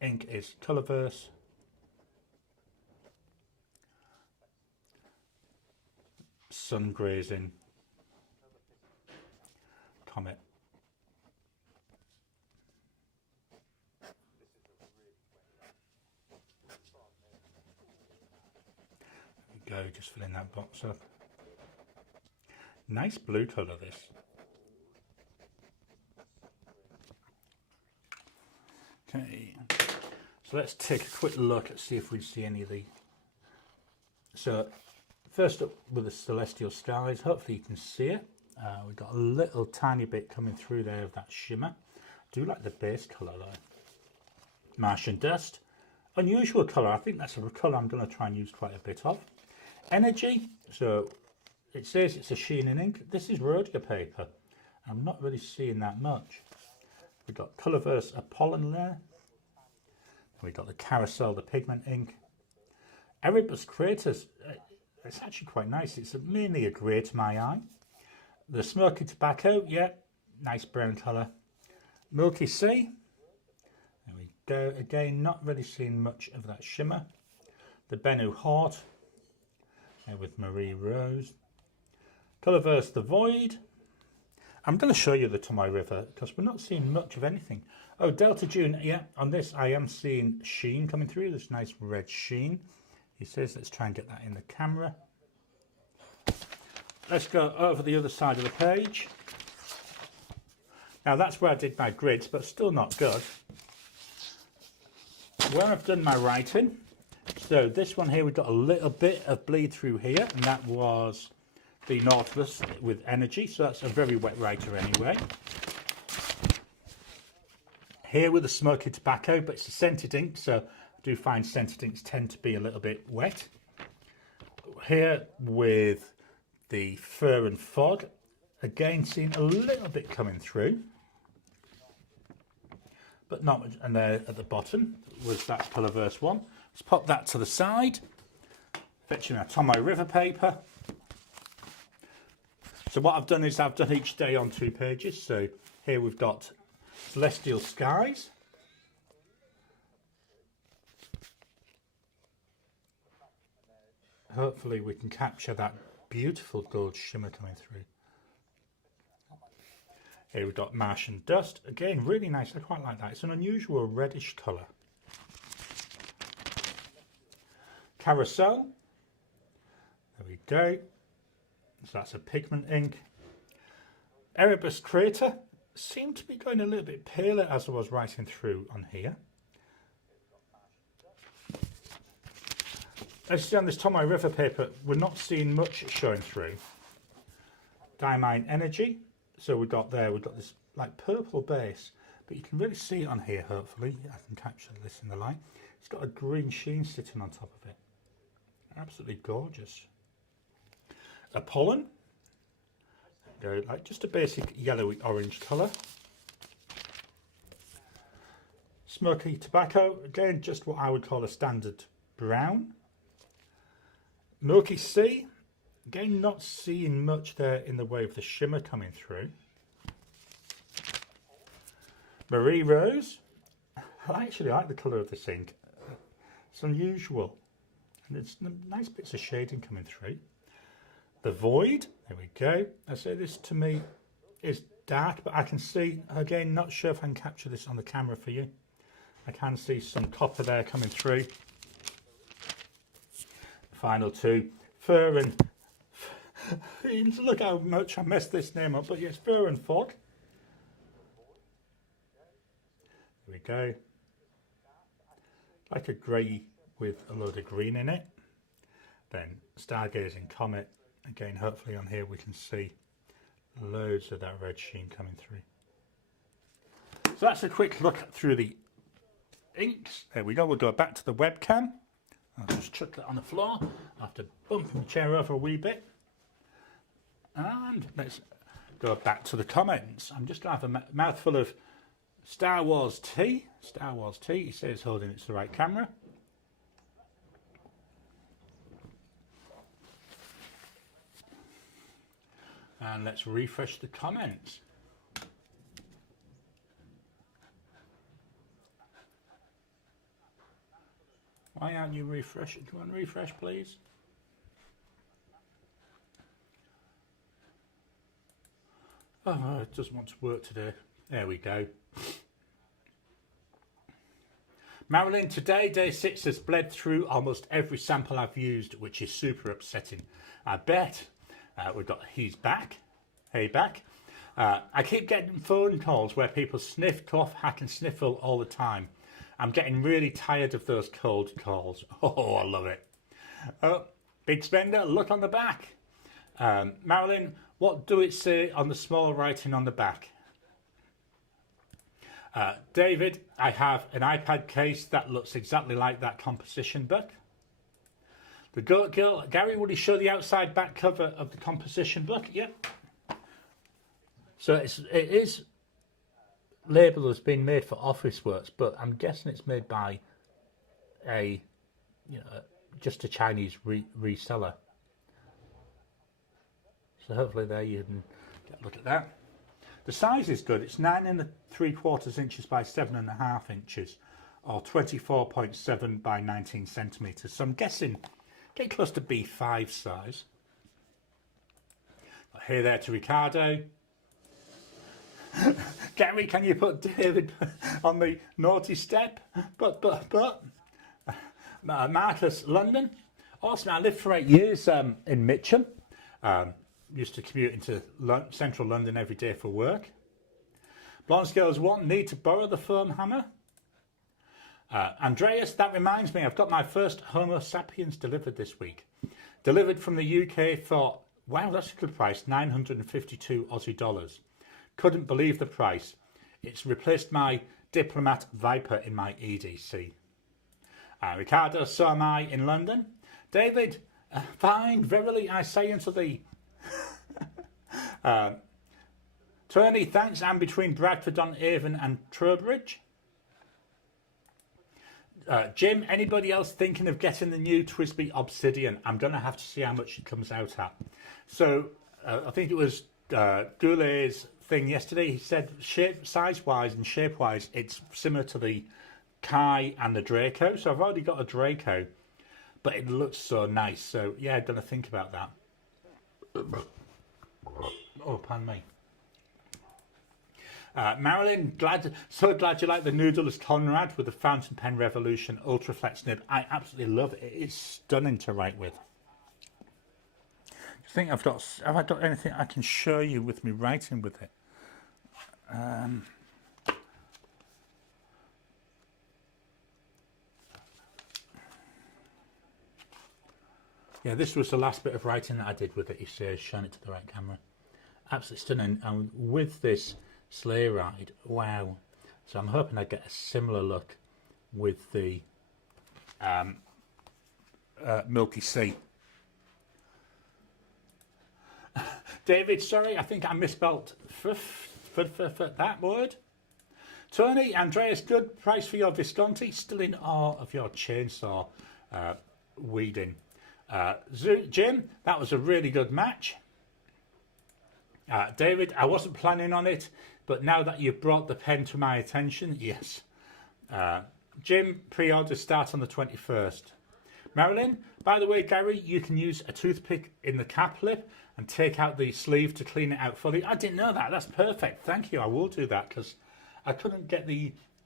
ink is Colourverse. Sun Grazing Comet. Go, just filling that box up. Nice blue colour this. Okay, so let's take a quick look and see if we see any of the. So first up with the Celestial Skies, hopefully you can see it. We've got a little tiny bit coming through there of that shimmer. I do like the base colour though. Martian Dust, unusual colour. I think that's a colour I'm going to try and use quite a bit of. Energy, so it says it's a sheen in ink. This is Rhodia paper. I'm not really seeing that much. We've got Colourverse Apollon there. We've got the Carousel, the pigment ink. Erebus Craters, it's actually quite nice. It's mainly a grey to my eye. The Smoky Tobacco, yeah, nice brown colour. Milky Sea, there we go. Again, not really seeing much of that shimmer. The Bennu Hort with Marie Rose. Colourverse The Void. I'm going to show you the Tomoe River because we're not seeing much of anything. Oh, Delta June, yeah, on this I am seeing sheen coming through, this nice red sheen. He says, let's try and get that in the camera. Let's go over the other side of the page. Now that's where I did my grids, but still not good. Where I've done my writing, so this one here, we've got a little bit of bleed through here, and that was the Nautilus with energy, so that's a very wet writer anyway. Here with the smoky tobacco, but it's a scented ink, so I do find scented inks tend to be a little bit wet. Here with the Fur and Fog, again seeing a little bit coming through, but not much. And there at the bottom was that Colourverse one. Let's pop that to the side, fetching our Tomoe River paper. So what I've done is I've done each day on 2 pages. So here we've got Celestial Skies. Hopefully we can capture that beautiful gold shimmer coming through. Here we've got Martian Dust. Again, really nice. I quite like that. It's an unusual reddish colour. Carousel. There we go. So that's a pigment ink. Erebus Crater seemed to be going a little bit paler as I was writing through on here. As you see on this Tomoe River paper, we're not seeing much showing through. Diamine Energy. So we've got this like purple base, but you can really see it on here, hopefully. I can capture this in the light. It's got a green sheen sitting on top of it. Absolutely gorgeous. Apollon. Go like just a basic yellowy orange colour. Smoky Tobacco, again just what I would call a standard brown. Milky Sea, again not seeing much there in the way of the shimmer coming through. Marie Rose, I actually like the colour of this ink. It's unusual and it's nice bits of shading coming through. The Void, there we go. I say this to me is dark, but I can see, again, not sure if I can capture this on the camera for you. I can see some copper there coming through. The final 2, Fur and... Look how much I messed this name up, but yes, Fur and Fog. There we go. Like a grey with a load of green in it. Then Stargazing Comet. Again, hopefully on here we can see loads of that red sheen coming through. So that's a quick look through the inks. There we go. We'll go back to the webcam. I'll just chuck that on the floor. I'll have to bump my chair over a wee bit. And let's go back to the comments. I'm just going to have a mouthful of Star Wars tea. Star Wars tea. He says holding it to the right camera. And let's refresh the comments. Why aren't you refreshing? Come on, refresh, please. Oh, it doesn't want to work today. There we go. Marilyn, today, day 6 has bled through almost every sample I've used, which is super upsetting. I bet. We've got he's back. Hey, back. I keep getting phone calls where people sniff, cough, hack and sniffle all the time. I'm getting really tired of those cold calls. Oh, I love it. Oh, big spender, look on the back. Marilyn, what do it say on the small writing on the back? David, I have an iPad case that looks exactly like that composition book. The Goat Girl, Gary, will you show the outside back cover of the composition book? Yep. So it is labelled as being made for Officeworks, but I'm guessing it's made by just a Chinese reseller. So hopefully there you can get a look at that. The size is good. It's 9 3/4 inches by 7.5 inches or 24.7 by 19 centimetres. So I'm guessing getting close to B5 size. Here there to Ricardo. Gary, can you put David on the naughty step? But Marcus, London. Awesome. I lived for 8 years in Mitcham. Used to commute into central London every day for work. Blonde Girls 1, need to borrow the foam hammer. Andreas, that reminds me, I've got my first Homo sapiens delivered this week. Delivered from the UK for, wow, that's a good price, 952 Aussie dollars. Couldn't believe the price. It's replaced my Diplomat Viper in my EDC. Ricardo, so am I in London. David, fine, verily I say unto thee. Tony, thanks, I'm between Bradford-on-Avon and Trowbridge. Jim, anybody else thinking of getting the new Twisby Obsidian? I'm going to have to see how much it comes out at. So, I think it was Goulet's thing yesterday. He said size-wise and shape-wise, it's similar to the Kai and the Draco. So I've already got a Draco, but it looks so nice. So, yeah, I'm going to think about that. Oh, pardon me. Marilyn, so glad you like the noodleless Conrad with the fountain pen Revolution Ultraflex nib. I absolutely love it. It's stunning to write with. Do you think have I got anything I can show you with me writing with it? Yeah, this was the last bit of writing that I did with it. You see, showing it to the right camera. Absolutely stunning. And with this sleigh ride, wow. So I'm hoping I get a similar look with the Milky Sea. David, sorry, I think I misspelt that word. Tony, Andreas, good price for your Visconti. Still in awe of your chainsaw weeding. Jim, that was a really good match. David, I wasn't planning on it, but now that you've brought the pen to my attention, yes. Jim, pre-orders start on the 21st. Marilyn, by the way, Gary, you can use a toothpick in the cap lip and take out the sleeve to clean it out fully. I didn't know that. That's perfect. Thank you. I will do that because I couldn't get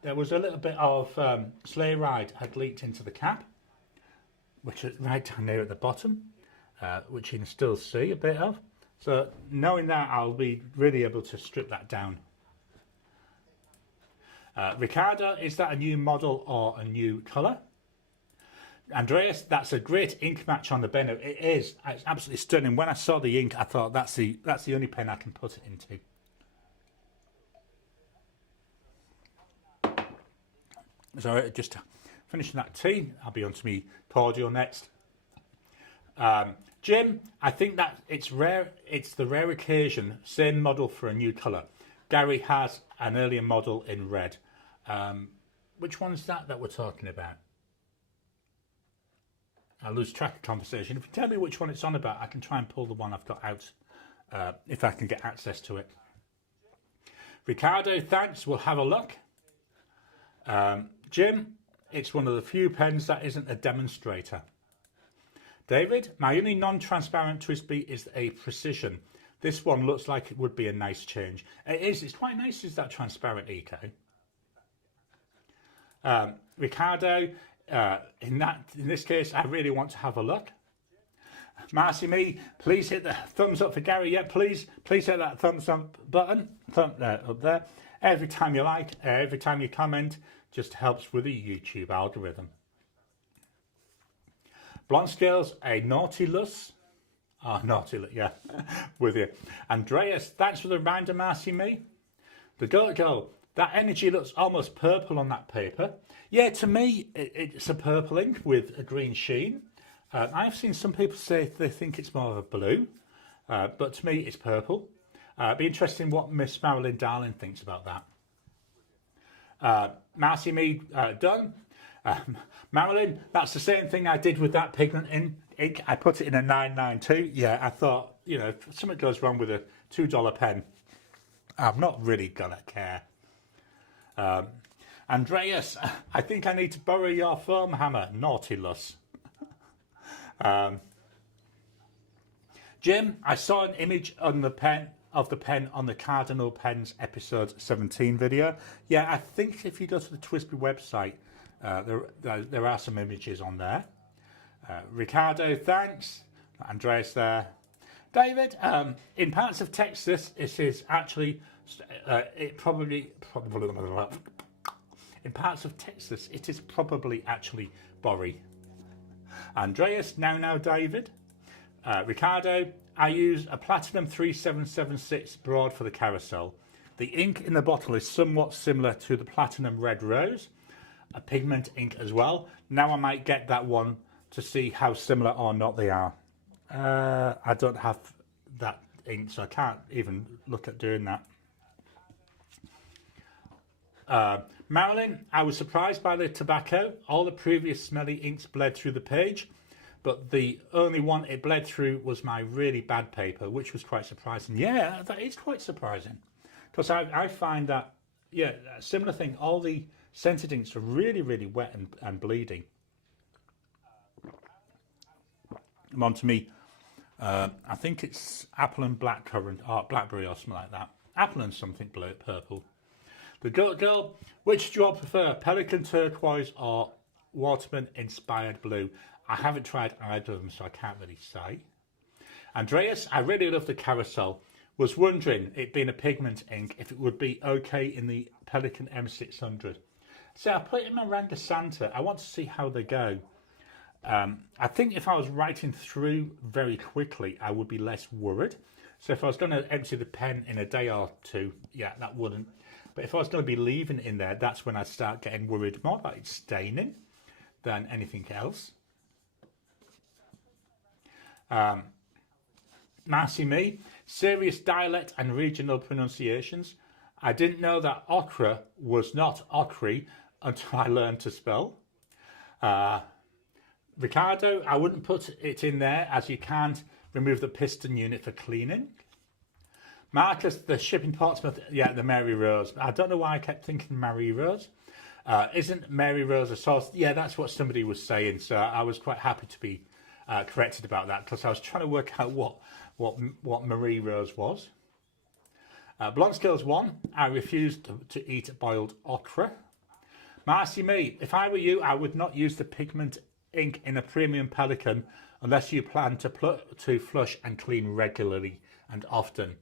there was a little bit of sleigh ride had leaked into the cap, which is right down there at the bottom, which you can still see a bit of. So knowing that, I'll be really able to strip that down. Ricardo, is that a new model or a new colour? Andreas, that's a great ink match on the Benno. It is. It's absolutely stunning. When I saw the ink, I thought that's the only pen I can put it into. So just finishing that tea, I'll be on to me cordial next. Jim, I think that it's rare. It's the rare occasion, same model for a new colour. Gary has an earlier model in red. Which one's that we're talking about? I lose track of conversation. If you tell me which one it's on about, I can try and pull the one I've got out if I can get access to it. Ricardo, thanks. We'll have a look. Jim, it's one of the few pens that isn't a demonstrator. David, my only non-transparent Twisby is a Precision. This one looks like it would be a nice change. It is. It's quite nice. Is that transparent eco? Ricardo, in this case, I really want to have a look. Marcy Me, please hit the thumbs up for Gary. Yeah, please hit that thumbs up button. Up there. Every time you like, every time you comment, just helps with the YouTube algorithm. Blonde Scales, a Nautilus. Oh, Nautilus, yeah, with you. Andreas, thanks for the reminder, Marcy Me. The Girl, that energy looks almost purple on that paper. Yeah, to me, it's a purple ink with a green sheen. I've seen some people say they think it's more of a blue, but to me, it's purple. Be interesting what Miss Marilyn Darling thinks about that. Marcy Me, done. Marilyn, that's the same thing I did with that pigment ink. I put it in a 992. Yeah, I thought, if something goes wrong with a $2 pen, I'm not really gonna care. Andreas, I think I need to borrow your foam hammer. Nautilus. Jim, I saw an image on the pen on the Cardinal Pens episode 17 video. Yeah, I think if you go to the TWSBI website, there are some images on there. Ricardo, thanks. Andreas there. David, in parts of Texas, it is actually, in parts of Texas, it is probably actually Borry. Andreas, now David. Ricardo, I use a Platinum 3776 broad for the carousel. The ink in the bottle is somewhat similar to the Platinum Red Rose, a pigment ink as well. Now I might get that one to see how similar or not they are. I don't have that ink, so I can't even look at doing that. Marilyn, I was surprised by the tobacco. All the previous smelly inks bled through the page, but the only one it bled through was my really bad paper, which was quite surprising. Yeah, that is quite surprising. Because I find that, yeah, a similar thing, all the scented inks are really, really wet and bleeding. Come on to me. I think it's apple and blackcurrant, or blackberry or something like that. Apple and something blue, purple. The Goat Girl, which do you all prefer, Pelican Turquoise or Waterman Inspired Blue? I haven't tried either of them, so I can't really say. Andreas, I really love the carousel. Was wondering, it being a pigment ink, if it would be okay in the Pelican M600. So I put it in my Ranga Santa. I want to see how they go. I think if I was writing through very quickly, I would be less worried. So if I was going to empty the pen in a day or two, yeah, that wouldn't. But if I was going to be leaving it in there, that's when I'd start getting worried more about it staining than anything else. Marcy Me, serious dialect and regional pronunciations. I didn't know that ochre was not ochre until I learned to spell. Ricardo, I wouldn't put it in there as you can't remove the piston unit for cleaning. Marcus, the ship in Portsmouth, yeah, the Mary Rose. I don't know why I kept thinking Mary Rose. Isn't Mary Rose a sauce? Yeah, that's what somebody was saying, so I was quite happy to be corrected about that, because I was trying to work out what Marie Rose was. Blonde Skills 1, I refused to eat boiled okra. Marcy Me, if I were you, I would not use the pigment ink in a premium Pelican unless you plan to flush and clean regularly and often.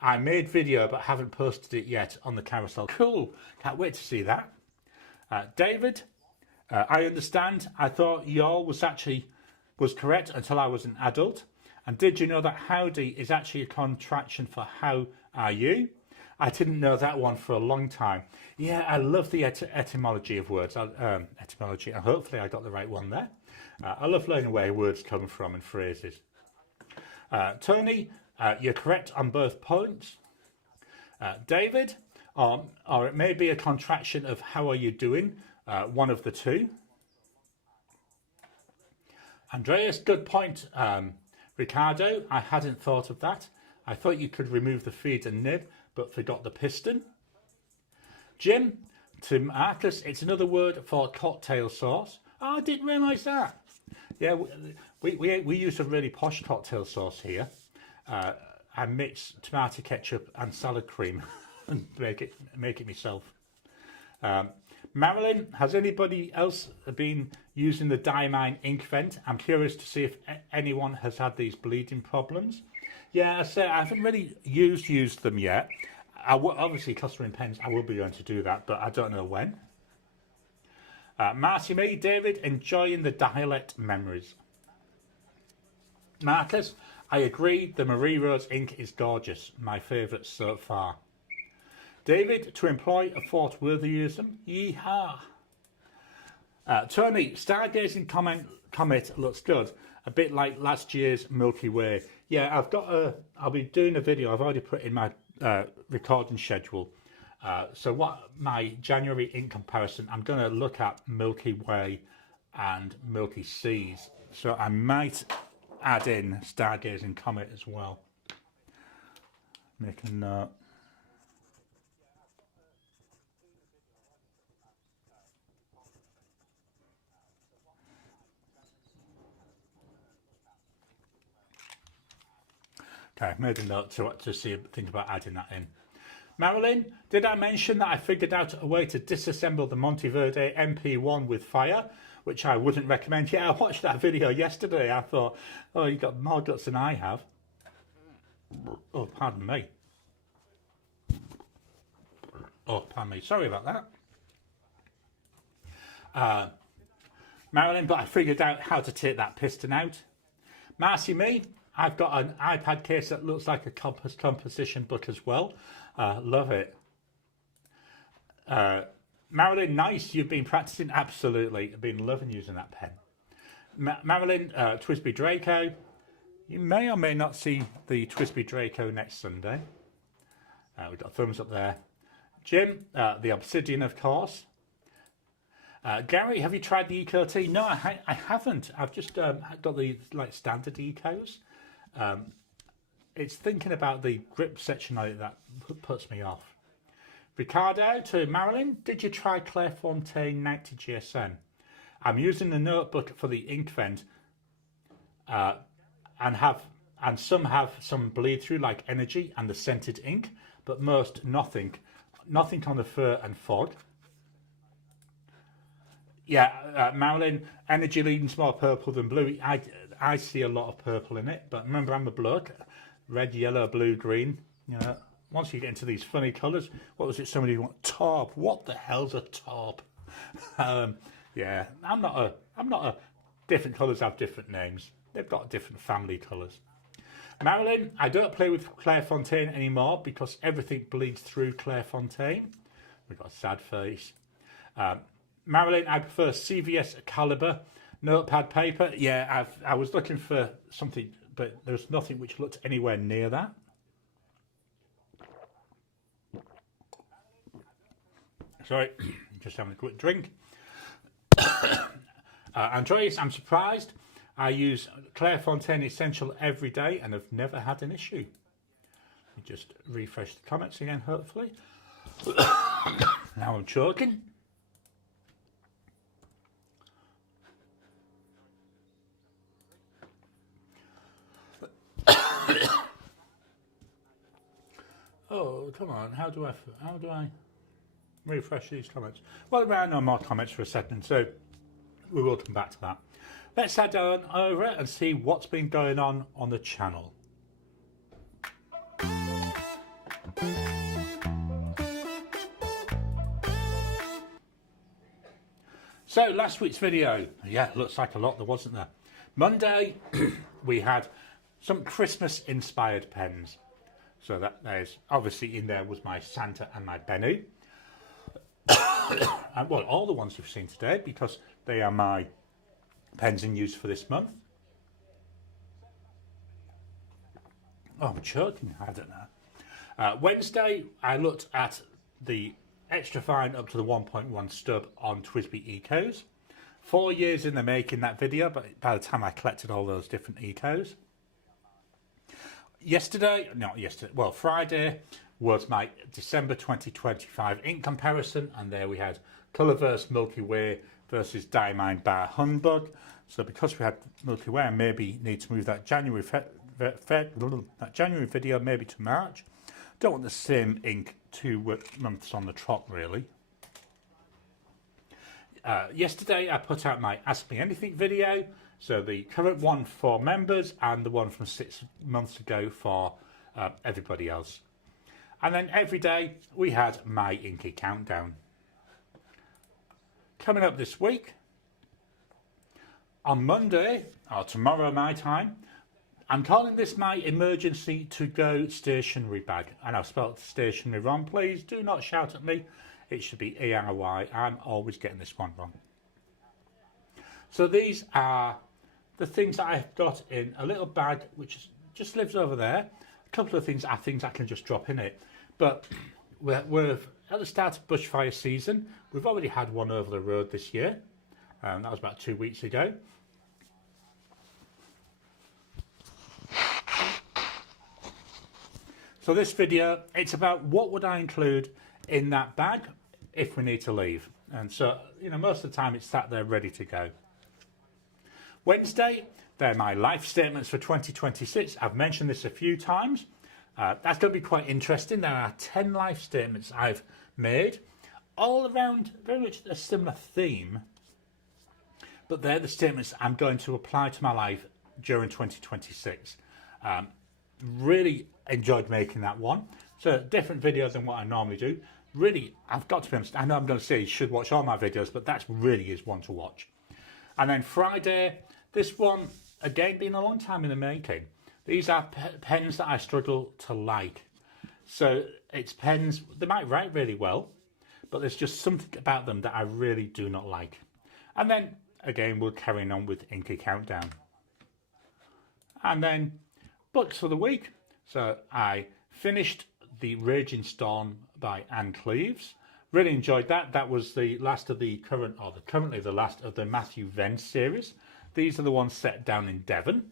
I made video but haven't posted it yet on the carousel. Cool, can't wait to see that. David, I understand. I thought y'all was correct until I was an adult. And did you know that howdy is actually a contraction for how are you? I didn't know that one for a long time. Yeah, I love the etymology of words. Etymology, and hopefully I got the right one there. I love learning where words come from and phrases. Tony, you're correct on both points. David, or it may be a contraction of how are you doing, one of the two. Andreas, good point. Ricardo, I hadn't thought of that. I thought you could remove the feed and nib, but forgot the piston. Jim, to Marcus, it's another word for cocktail sauce. Oh, I didn't realise that. Yeah, we use a really posh cocktail sauce here. I mix tomato ketchup and salad cream and make it myself. Marilyn, has anybody else been using the Diamine ink vent? I'm curious to see if anyone has had these bleeding problems. Yeah, I haven't really used them yet. Obviously, clustering pens, I will be going to do that, but I don't know when. Marcy Me, David, enjoying the dialect memories. Marcus, I agree, the Marie Rose ink is gorgeous. My favourite so far. David, to employ a Fort Worthyism, yeehaw. Tony, stargazing comet looks good. A bit like last year's Milky Way. Yeah, I'll be doing a video. I've already put in my recording schedule. So what my January ink comparison, I'm going to look at Milky Way and Milky Seas. So I might add in stargazing comet as well. Make a note. Okay, made a note to think about adding that in. Marilyn, did I mention that I figured out a way to disassemble the Monteverde MP1 with fire, which I wouldn't recommend? Yeah, I watched that video yesterday. I thought, oh, you got more guts than I have. Oh, pardon me. Oh, pardon me. Sorry about that. Marilyn, but I figured out how to take that piston out. Marcy me, I've got an iPad case that looks like a composition book as well. Love it. Marilyn, nice. You've been practicing? Absolutely. I've been loving using that pen. Marilyn, Twisby Draco. You may or may not see the Twisby Draco next Sunday. We've got a thumbs up there. Jim, the Obsidian, of course. Gary, have you tried the Eco T? No, I haven't. I've just got the standard Ecos. It's thinking about the grip section on it that puts me off. Ricardo to Marilyn, did you try Clairefontaine 90 GSM? I'm using the notebook for the ink vent, and some have some bleed through like energy and the scented ink, but most nothing on the fur and fog. Yeah, Marilyn, energy leans more purple than blue. I see a lot of purple in it, but remember I'm a bloke. Red, yellow, blue, green. You know, once you get into these funny colours, what was it? Somebody went taupe. What the hell's a taupe? Yeah, I'm not a. Different colours have different names. They've got different family colours. Marilyn, I don't play with Clairefontaine anymore because everything bleeds through Clairefontaine. We've got a sad face. Marilyn, I prefer CVS caliber notepad paper. Yeah, I was looking for something, but there's nothing which looked anywhere near that. Sorry, just having a quick drink. Andreas, I'm surprised. I use Clairefontaine Essential every day and have never had an issue. Let me just refresh the comments again, hopefully. Now I'm choking. Oh, come on. How do I refresh these comments? Well, there are no more comments for a second, so we will come back to that. Let's head on over and see what's been going on the channel. So last week's video, yeah, looks like a lot there, wasn't there? Monday, we had some Christmas inspired pens. So there's obviously in there was my Santa and my Benny. And well, all the ones you've seen today, because they are my pens in use for this month. Oh, I'm choking, I don't know. Wednesday, I looked at the extra fine up to the 1.1 stub on Twisby Ecos. 4 years in the making that video, but by the time I collected all those different Ecos. Friday was my December 2025 ink comparison, and there we had Colourverse Milky Way versus Diamine Bar Humbug. So because we had Milky Way, I maybe need to move that January video maybe to March. Don't want the same ink 2 months on the trot, really. Yesterday I put out my Ask Me Anything video. So the current one for members and the one from 6 months ago for everybody else. And then every day we had my Inky Countdown. Coming up this week, on Monday, or tomorrow my time, I'm calling this my emergency to-go stationery bag. And I've spelled stationery wrong. Please do not shout at me. It should be E-R-Y. I'm always getting this one wrong. So these are the things that I've got in a little bag which just lives over there. A couple of things I can just drop in it. But we're at the start of bushfire season. We've already had one over the road this year. That was about 2 weeks ago. So this video, it's about what would I include in that bag if we need to leave. And so, you know, most of the time it's sat there ready to go. Wednesday, They're my life statements for 2026. I've mentioned this a few times. That's going to be quite interesting. There are 10 life statements I've made, all around very much a similar theme. But they're the statements I'm going to apply to my life during 2026. Really enjoyed making that one. It's a different video than what I normally do. Really, I've got to be honest, I know I'm going to say you should watch all my videos, but that really is one to watch. And then Friday, this one, again, been a long time in the making. These are pens that I struggle to like. So it's pens, they might write really well, but there's just something about them that I really do not like. And then, again, we're carrying on with Inky Countdown. And then, books for the week. So I finished The Raging Storm by Anne Cleeves. Really enjoyed that. That was the last of the currently the last of the Matthew Venn series. These are the ones set down in Devon.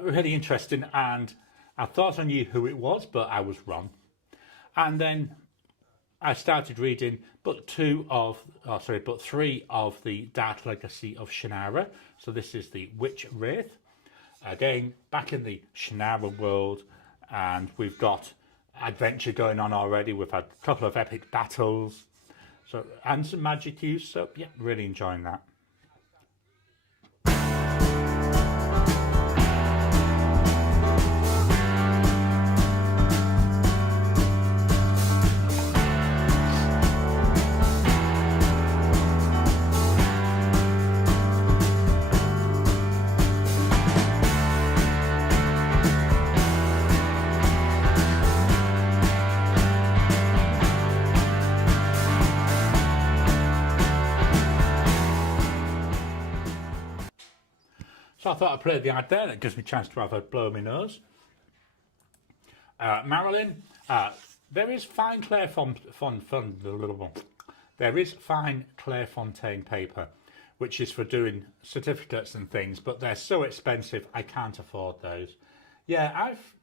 Really interesting, and I thought I knew who it was, but I was wrong. And then I started reading book 3 of the Dark Legacy of Shannara. So this is the Witch Wraith. Again, back in the Shannara world, and we've got adventure going on already. We've had a couple of epic battles, and some magic use. So yeah, really enjoying that. So I thought I'd play the ad there. That gives me a chance to have a blow in my nose. Marilyn, there is fine Clairefontaine paper, which is for doing certificates and things, but they're so expensive I can't afford those. Yeah, I've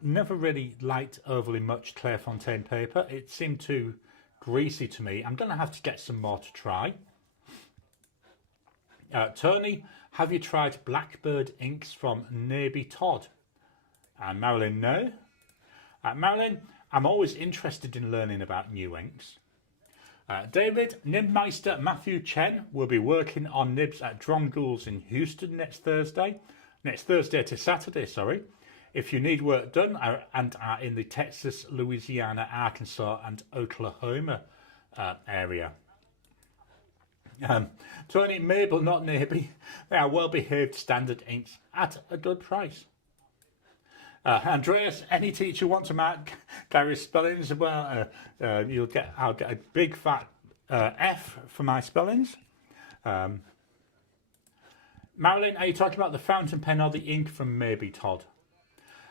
never really liked overly much Clairefontaine paper. It seemed too greasy to me. I'm going to have to get some more to try. Tony, have you tried Blackbird inks from Naby Todd? And Marilyn, no. Marilyn, I'm always interested in learning about new inks. David, Nibmeister Matthew Chen will be working on nibs at Dromgools in Houston next Thursday to Saturday, sorry. If you need work done and are in the Texas, Louisiana, Arkansas and Oklahoma area. Tony, Mabel, not Naby. They are well-behaved standard inks at a good price. Andreas, any teacher want to mark Gary's spellings? Well, I'll get a big fat F for my spellings. Marilyn, are you talking about the fountain pen or the ink from Maybe Todd?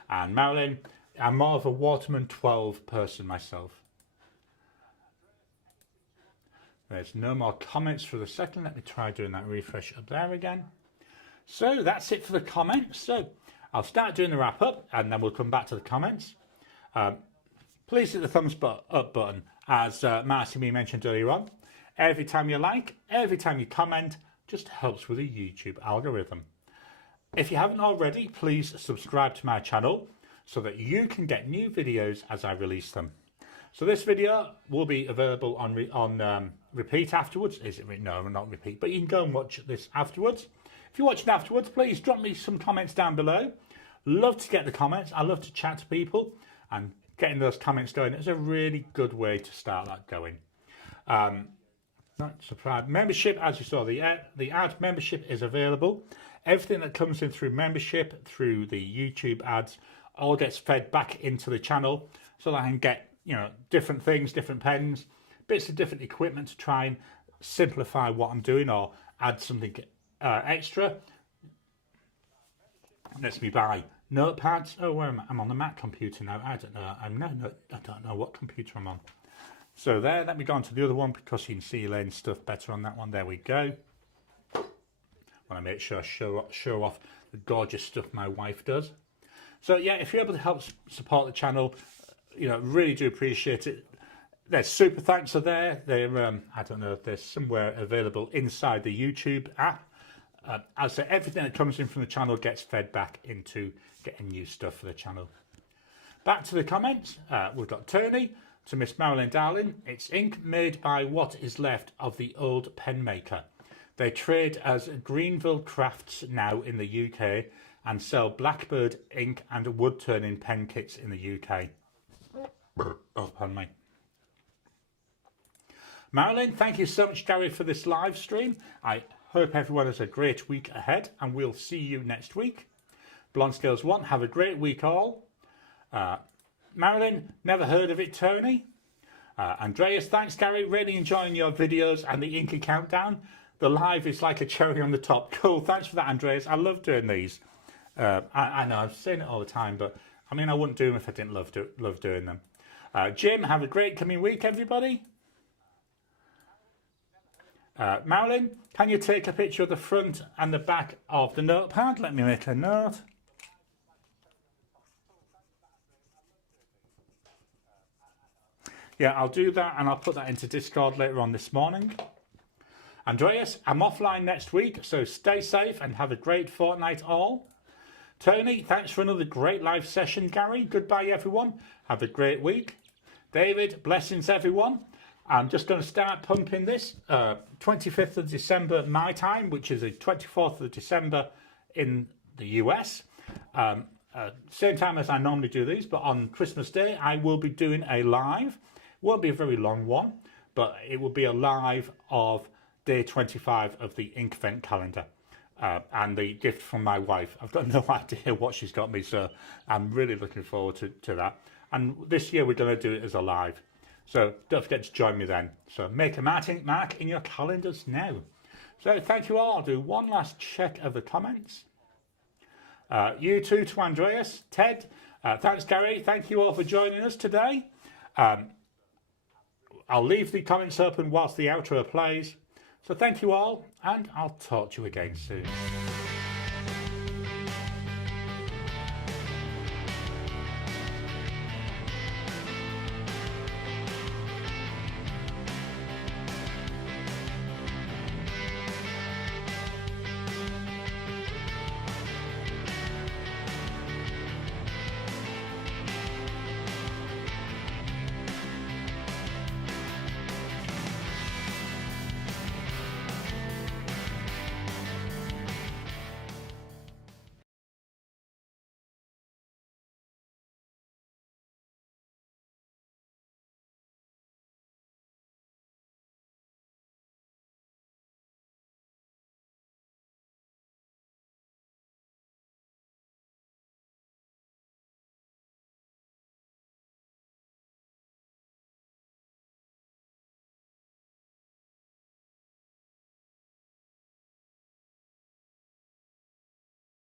And Marilyn, I'm more of a Waterman 12 person myself. There's no more comments for the second. Let me try doing that refresh up there again. So that's it for the comments. So I'll start doing the wrap up and then we'll come back to the comments. Please hit the thumbs up button, as Marcy mentioned earlier on. Every time you like, every time you comment, just helps with the YouTube algorithm. If you haven't already, please subscribe to my channel so that you can get new videos as I release them. So this video will be available on repeat afterwards. Is it? No, not repeat, but you can go and watch this afterwards. If you're watching afterwards, please drop me some comments down below. Love to get the comments. I love to chat to people, and getting those comments going is a really good way to start that going. Not surprised. Membership, as you saw, the ad membership is available. Everything that comes in through membership, through the YouTube ads, all gets fed back into the channel so that I can get, different things, different pens, bits of different equipment to try and simplify what I'm doing or add something extra. Lets me buy notepads. Oh, where am I? I'm on the Mac computer now. I don't know. I don't know what computer I'm on. So there, let me go on to the other one because you can see Elaine's stuff better on that one. There we go. I want to make sure I show off the gorgeous stuff my wife does. So yeah, if you're able to help support the channel, really do appreciate it. Their super thanks are there. They're I don't know if they're somewhere available inside the YouTube app. as I say, everything that comes in from the channel gets fed back into getting new stuff for the channel. Back to the comments. We've got Tony to Miss Marilyn Darling. It's ink made by what is left of the old pen maker. They trade as Greenville Crafts now in the UK and sell Blackbird ink and wood turning pen kits in the UK. Oh, pardon me. Marilyn, thank you so much, Gary, for this live stream. I hope everyone has a great week ahead, and we'll see you next week. Blonde Scales 1, have a great week all. Marilyn, never heard of it, Tony. Andreas, thanks, Gary. Really enjoying your videos and the Inky Countdown. The live is like a cherry on the top. Cool, thanks for that, Andreas. I love doing these. I know, I've saying it all the time, but I mean, I wouldn't do them if I didn't love doing them. Jim, have a great coming week, everybody. Marilyn, can you take a picture of the front and the back of the notepad? Let me make a note. Yeah, I'll do that, and I'll put that into Discord later on this morning. Andreas, I'm offline next week, so stay safe and have a great fortnight all. Tony, thanks for another great live session, Gary. Goodbye, everyone. Have a great week. David, blessings, everyone. I'm just going to start pumping this 25th of December my time, which is the 24th of December in the US. Same time as I normally do these, but on Christmas Day I will be doing a live. Won't be a very long one, but it will be a live of day 25 of the Ink Event calendar. And the gift from my wife. I've got no idea what she's got me, so I'm really looking forward to that. And this year we're going to do it as a live. So don't forget to join me then. So make a mark in your calendars now. So thank you all. I'll do one last check of the comments. You too to Andreas, Ted. Thanks, Gary. Thank you all for joining us today. I'll leave the comments open whilst the outro plays. So thank you all, and I'll talk to you again soon.